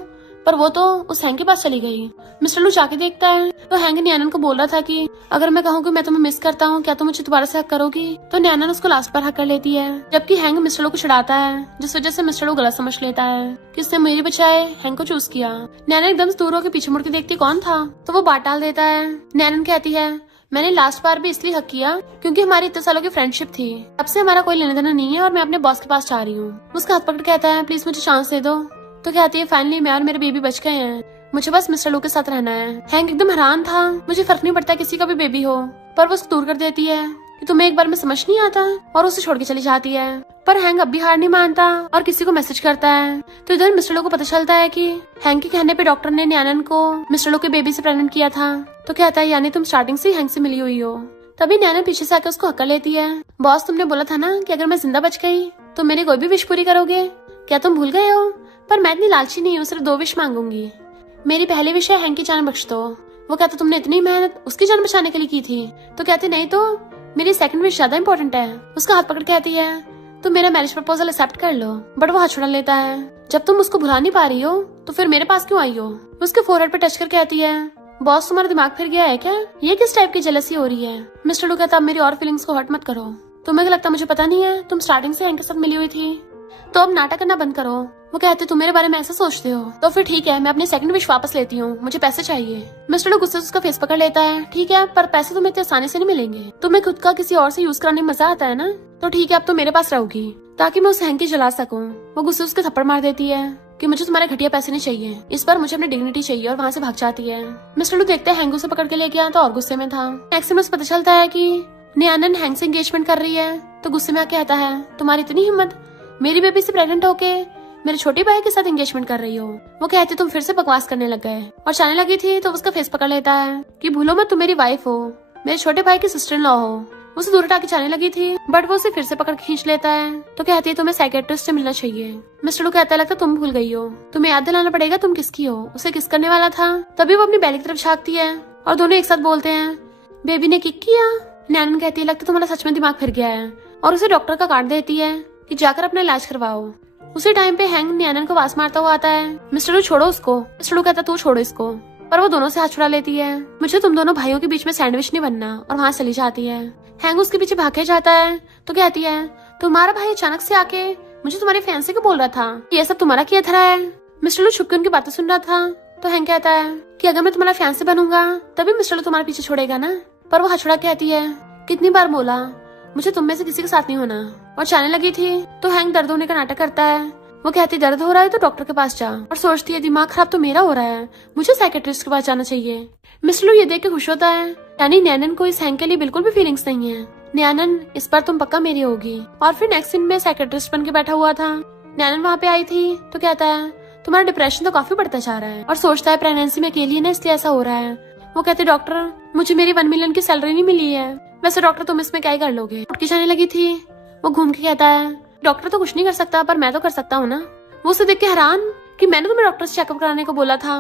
पर वो तो उस हैंग के पास चली गई। मिस्टर लू जाके देखता है तो हैंग नैनन को बोल रहा था कि अगर मैं कहूँ कि मैं तुम्हें मिस करता हूँ क्या तुम मुझे दोबारा से हक करोगी। तो नैनन उसको लास्ट पर हक कर लेती है, जबकि हैंग मिस्टर लू को चिढ़ाता है, जिस वजह से मिस्टर लू गलत समझ लेता है कि इसने मेरी बचाए हैंग को चूज किया। नैनन एकदम से दूर होकर पीछे मुड़ के देखती कौन था, तो वो बात डाल देता है। नैनन कहती है मैंने लास्ट बार भी इसलिए हक किया क्योंकि हमारी इतने सालों की फ्रेंडशिप थी, अब से हमारा कोई लेना देना नहीं है और मैं अपने बॉस के पास जा रही हूँ। उसका हाथ पकड़ कहता है प्लीज मुझे चांस दे दो। तो कहती है फाइनली मैं और मेरे बेबी बच गए हैं, मुझे बस मिस्टर लू के साथ रहना है। हैंग एकदम हैरान था, मुझे फर्क नहीं पड़ता किसी का भी बेबी हो, पर वो उसको दूर कर देती है कि तुम्हें एक बार में समझ नहीं आता और उसे छोड़ के चली जाती है। पर हैंग अब भी हार नहीं मानता और किसी को मैसेज करता है। तो इधर मिस्टर लू को पता चलता है कि हैंग के कहने पे डॉक्टर ने नैनन को मिस्टर लू के बेबी से प्रेग्नेंट किया था। तो कहता है यानी तुम स्टार्टिंग से हैंग से मिली हुई हो। तभी नैनन पीछे से आकर उसको हक कर लेती है। बॉस तुमने बोला था ना कि अगर मैं जिंदा बच गई तो मेरी कोई भी विश पूरी करोगे, क्या तुम भूल गए हो। पर मैं इतनी लालची नहीं हूँ, सिर्फ 2 विश मांगूंगी। मेरी पहली विश है हैंग की जान बख्श दो। वो कहता तुमने इतनी मेहनत उसकी जान बचाने के लिए की थी। तो कहते नहीं तो मेरी सेकंड विश ज्यादा इंपॉर्टेंट है। उसका हाथ पकड़ कहती है तुम मेरा मैरिज प्रपोजल एक्सेप्ट कर लो, बट वो हाथ छुड़ा लेता है। जब तुम उसको भुला नहीं पा रही हो तो फिर मेरे पास क्यों आई हो। उसके फोरहेड पे टच कर कहती है बॉस तुम्हारा दिमाग फिर गया है क्या, ये किस टाइप की जेलसी हो रही है। मिस्टर लू कहता अब मेरी और फीलिंग्स को हर्ट मत करो, तुम्हें लगता मुझे पता नहीं है, तुम स्टार्टिंग से हैंग के साथ मिली हुई थी, तो अब नाटक करना बंद करो। वो कहते तुम मेरे बारे में ऐसा सोचते हो, तो फिर ठीक है मैं अपनी सेकंड विश वापस लेती हूँ, मुझे पैसे चाहिए। मिस्टर लू गुस्से से उसका फेस पकड़ लेता है, ठीक है पर पैसे तुम्हें इतने आसानी से नहीं मिलेंगे, तुम्हें खुद का किसी और से यूज कराने में मजा आता है ना, तो ठीक है अब तो मेरे पास रहोगी ताकि मैं उस हैंग की जला सकूं। वो गुस्से उसके थप्पड़ मार देती है। कि मुझे तुम्हारे घटिया पैसे नहीं चाहिए, इस बार मुझे अपनी डिग्निटी चाहिए, और वहाँ से भाग जाती है। मिस्टर लू देखते हैं हैंग उसे पकड़ के ले गया तो और गुस्से में था। नेक्स्ट में पता चलता है कि न्यानन हैंग से एंगेजमेंट कर रही है, तो गुस्से में आके कहता है तुम्हारी इतनी हिम्मत, मेरी बेबी से प्रेग्नेंट होके मेरे छोटे भाई के साथ एंगेजमेंट कर रही हो। वो कहते तुम फिर से बकवास करने लग गए, और जाने लगी थी तो उसका फेस पकड़ लेता है कि भूलो मत तुम मेरी वाइफ हो, मेरे छोटे भाई की सिस्टर इन लॉ हो। उसे दूर हटा के जाने लगी थी, बट वो उसे फिर से पकड़ के खींच लेता है, तो कहती है तुम्हें साइकेट्रिस्ट से मिलना चाहिए। मिस्टर लू कहता है लगता तुम भूल गई हो, तुम्हें याद दिलाना पड़ेगा तुम किसकी हो। उसे किस करने वाला था, तभी वो अपनी बैली की तरफ झांकती है और दोनों एक साथ बोलते हैं बेबी ने किक किया। नैनन कहती है लगता तुम्हारा सच में दिमाग फिर गया है, और उसे डॉक्टर का कार्ड देती है कि जाकर अपना इलाज करवाओ। उसी टाइम पे हैंग नैनन को वास मारता हुआ आता है, मिस्टर लू छोड़ो उसको। मिस्टर लू कहता तू छोड़ो इसको, पर वो दोनों से हाथ छुड़ा लेती है। मुझे तुम दोनों भाइयों के बीच में सैंडविच नहीं बनना, और वहाँ चली जाती है। हैंग उसके पीछे भाग के जाता है तो कहती है तुम्हारा भाई अचानक से आके मुझे तुम्हारे फैंसी को बोल रहा था, ये सब तुम्हारा किया धरा है। मिस्टर लू छुप के उनकी बातें सुन रहा था, तो हैंग कहता है कि अगर मैं तुम्हारा फैंसी बनूंगा तभी मिस्टर लू तुम्हारे पीछे छोड़ेगा ना। पर वो हाथ छुड़ा कहती है कितनी बार बोला मुझे तुम में से किसी के साथ नहीं होना, और जाने लगी थी तो हैंग दर्द होने का नाटक करता है। वो कहती दर्द हो रहा है तो डॉक्टर के पास जा, और सोचती है दिमाग खराब तो मेरा हो रहा है, मुझे साइकेट्रिस्ट के पास जाना चाहिए। मिस्टर लू ये देख के खुश होता है, यानी नैनन को इस हैंग के लिए बिल्कुल भी फीलिंग्स नहीं है। नैनन इस बार तुम पक्का मेरी होगी। और फिर नेक्स्ट सीन में साइकेट्रिस्ट बन के बैठा हुआ था। नैनन वहाँ पे आई थी तो कहता है तुम्हारा डिप्रेशन तो काफी बढ़ता जा रहा है, और सोचता है प्रेगनेंसी में अकेली है ना इसलिए ऐसा हो रहा है। वो कहते डॉक्टर मुझे मेरी 1 मिलियन की सैलरी नहीं मिली है, वैसे डॉक्टर तुम इसमें क्या ही कर लोगे। उठ के जाने लगी थी, वो घूम के कहता है डॉक्टर तो कुछ नहीं कर सकता, पर मैं तो कर सकता हूँ ना। वो उसे देख के हैरान कि मैंने तुम्हें डॉक्टर से चेकअप कराने को बोला था,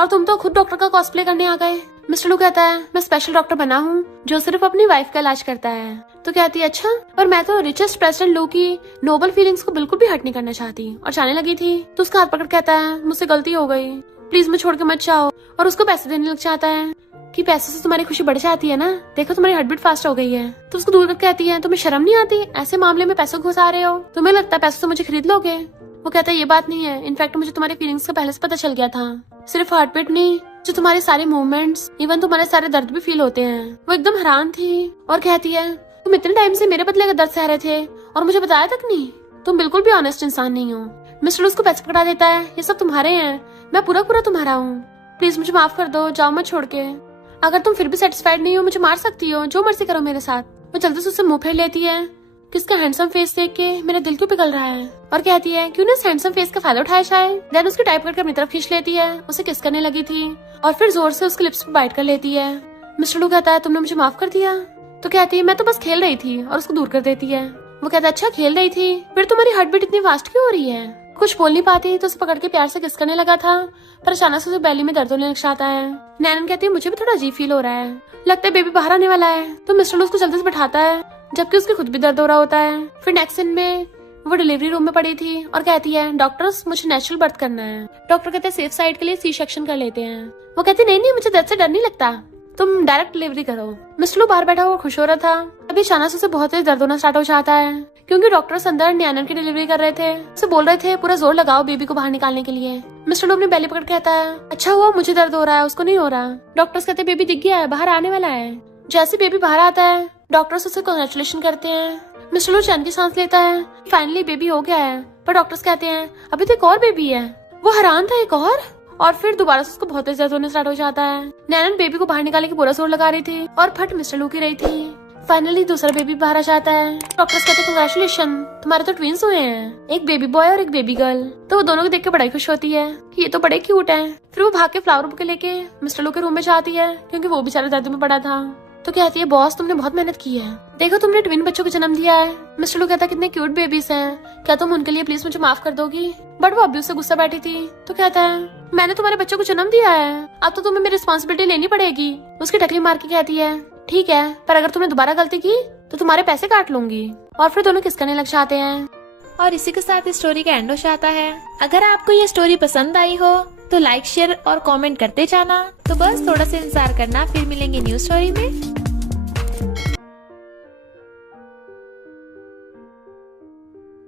और तुम तो खुद डॉक्टर का कॉस्प्ले करने आ गए। मिस्टर लू कहता है मैं स्पेशल डॉक्टर बना हूँ जो सिर्फ अपनी वाइफ का इलाज करता है। तो कहती है अच्छा, पर मैं तो रिचेस्ट प्रेसिडेंट लू की नोबल फीलिंग्स को बिल्कुल भी हर्ट नहीं करना चाहती। और जाने लगी थी तो उसका हाथ पकड़ कहता है मुझसे गलती हो गई, प्लीज मुझे छोड़ के मत जाओ। और उसको पैसे देने लग जाता है कि पैसे से तुम्हारी खुशी बढ़ जाती है ना, देखो तुम्हारी हार्ट बीट फास्ट हो गई है। तो उसको दूर करके कहती है तुम्हें शर्म नहीं आती, ऐसे मामले में पैसों घुसा रहे हो, तुम्हें लगता है पैसों से मुझे खरीद लोगे। वो कहता है ये बात नहीं है, इनफैक्ट मुझे तुम्हारी फीलिंग्स का पहले से पता चल गया था, सिर्फ हार्ट बीट नहीं जो तुम्हारे सारे मूवमेंट्स, इवन तुम्हारे सारे दर्द भी फील होते हैं। वो एकदम हैरान थी और कहती है तुम इतने टाइम से मेरे बदले का दर्द सह रहे थे और मुझे बताया तक नहीं, तुम बिल्कुल भी ऑनेस्ट इंसान नहीं हो। मिस्टर उसको पैसे पकड़ा देता है, ये सब तुम्हारे हैं, मैं पूरा पूरा तुम्हारा हूँ, प्लीज मुझे माफ कर दो, जाओ मत छोड़ के। अगर तुम फिर भी सेटिस्फाइड नहीं हो मुझे मार सकती हो, जो मर्जी करो मेरे साथ। वो जल्दी से उससे मुंह फेर लेती है, किसका हैंडसम फेस देख के मेरा दिल क्यों पिघल रहा है, और कहती है क्यों ना इस हैंडसम फेस का फायदा उठाया जाए। देन उसकी टाइप करके अपनी तरफ खींच लेती है, उसे किस करने लगी थी और फिर जोर से उसके लिप्स पे बाइट कर लेती है। मिस्टर लू कहता है तुमने मुझे माफ कर दिया। तो कहती है मैं तो बस खेल रही थी, और उसको दूर कर देती है। वो कहता है अच्छा खेल रही थी, फिर तुम्हारी हार्ट बीट इतनी फास्ट क्यों हो रही है। कुछ बोल नहीं पाती तो उसे पकड़ के प्यार से किस करने लगा था, पर अचानक से उसे बैली में दर्द होने लग जाता है। नैनन कहती है मुझे भी थोड़ा अजीब फील हो रहा है, लगता है बेबी बाहर आने वाला है। तो मिस्टर लू उसको जल्दी से बैठाता है, जबकि उसके खुद भी दर्द हो रहा होता है। फिर नेक्स्ट सीन में वो डिलीवरी रूम में पड़ी थी और कहती है डॉक्टर्स मुझे नेचुरल बर्थ करना है। डॉक्टर कहते हैं सेफ साइड के लिए सी सेक्शन कर लेते हैं। वो कहते नहीं मुझे दर्द से डर नहीं लगता, तुम डायरेक्ट डिलीवरी करो। मिस्टर लू बाहर बैठा हुआ खुश हो रहा था, अभी अचानक से उसे बहुत तेज दर्द होना स्टार्ट हो जाता है, क्योंकि डॉक्टर्स अंदर नैनन की डिलीवरी कर रहे थे। उसे बोल रहे थे पूरा जोर लगाओ बेबी को बाहर निकालने के लिए। मिस्टर लू अपनी बैली पकड़ कहता है अच्छा हुआ मुझे दर्द हो रहा है, उसको नहीं हो रहा। डॉक्टर्स कहते बेबी दिख गया है, बाहर आने वाला है। जैसे बेबी बाहर आता है डॉक्टर्स उसे कांग्रेचुलेशन करते हैं। मिस्टर लू चैन की सांस लेता है, फाइनली बेबी हो गया है। पर डॉक्टर्स कहते हैं अभी तो एक और बेबी है। वो हैरान था, एक और फिर दोबारा से उसको बहुत तेज दर्द होने स्टार्ट हो जाता है। नैनन बेबी को बाहर निकालने की पूरा जोर लगा रही थी और फट मिस्टर लू की रही थी। फाइनली दूसरा बेबी बाहर आ जाता है। डॉक्टर्स कहते हैं कांग्रेचुलेशन, तुम्हारे तो ट्विंस हुए हैं, एक बेबी बॉय और एक बेबी गर्ल। तो वो दोनों को देख के बड़ा खुश होती है कि ये तो बड़े क्यूट हैं। फिर वो भाग के फ्लावर बुके लेके मिस्टर लू के रूम में जाती है, क्योंकि वो बेचारा दर्द में पड़ा था। तो कहती है बॉस तुमने बहुत मेहनत की है, देखो तुमने ट्विन बच्चों को जन्म दिया है। मिस्टर लू कहता है कितने क्यूट बेबीज हैं, क्या तुम उनके लिए प्लीज मुझे माफ कर दोगी। बट वो अभी उससे गुस्सा बैठी थी, तो कहता है मैंने तुम्हारे बच्चों को जन्म दिया है, अब तो तुम्हें मेरी रिस्पॉन्सिबिलिटी लेनी पड़ेगी। उसकी टकली मार के कहती है ठीक है, पर अगर तुमने दोबारा गलती की तो तुम्हारे पैसे काट लूंगी। और फिर दोनों किस करने लग जाते हैं। और इसी के साथ इस स्टोरी का एंड हो जाता है। अगर आपको ये स्टोरी पसंद आई हो तो लाइक शेयर और कमेंट करते जाना। तो बस थोड़ा सा इंतजार करना, फिर मिलेंगे न्यू स्टोरी में।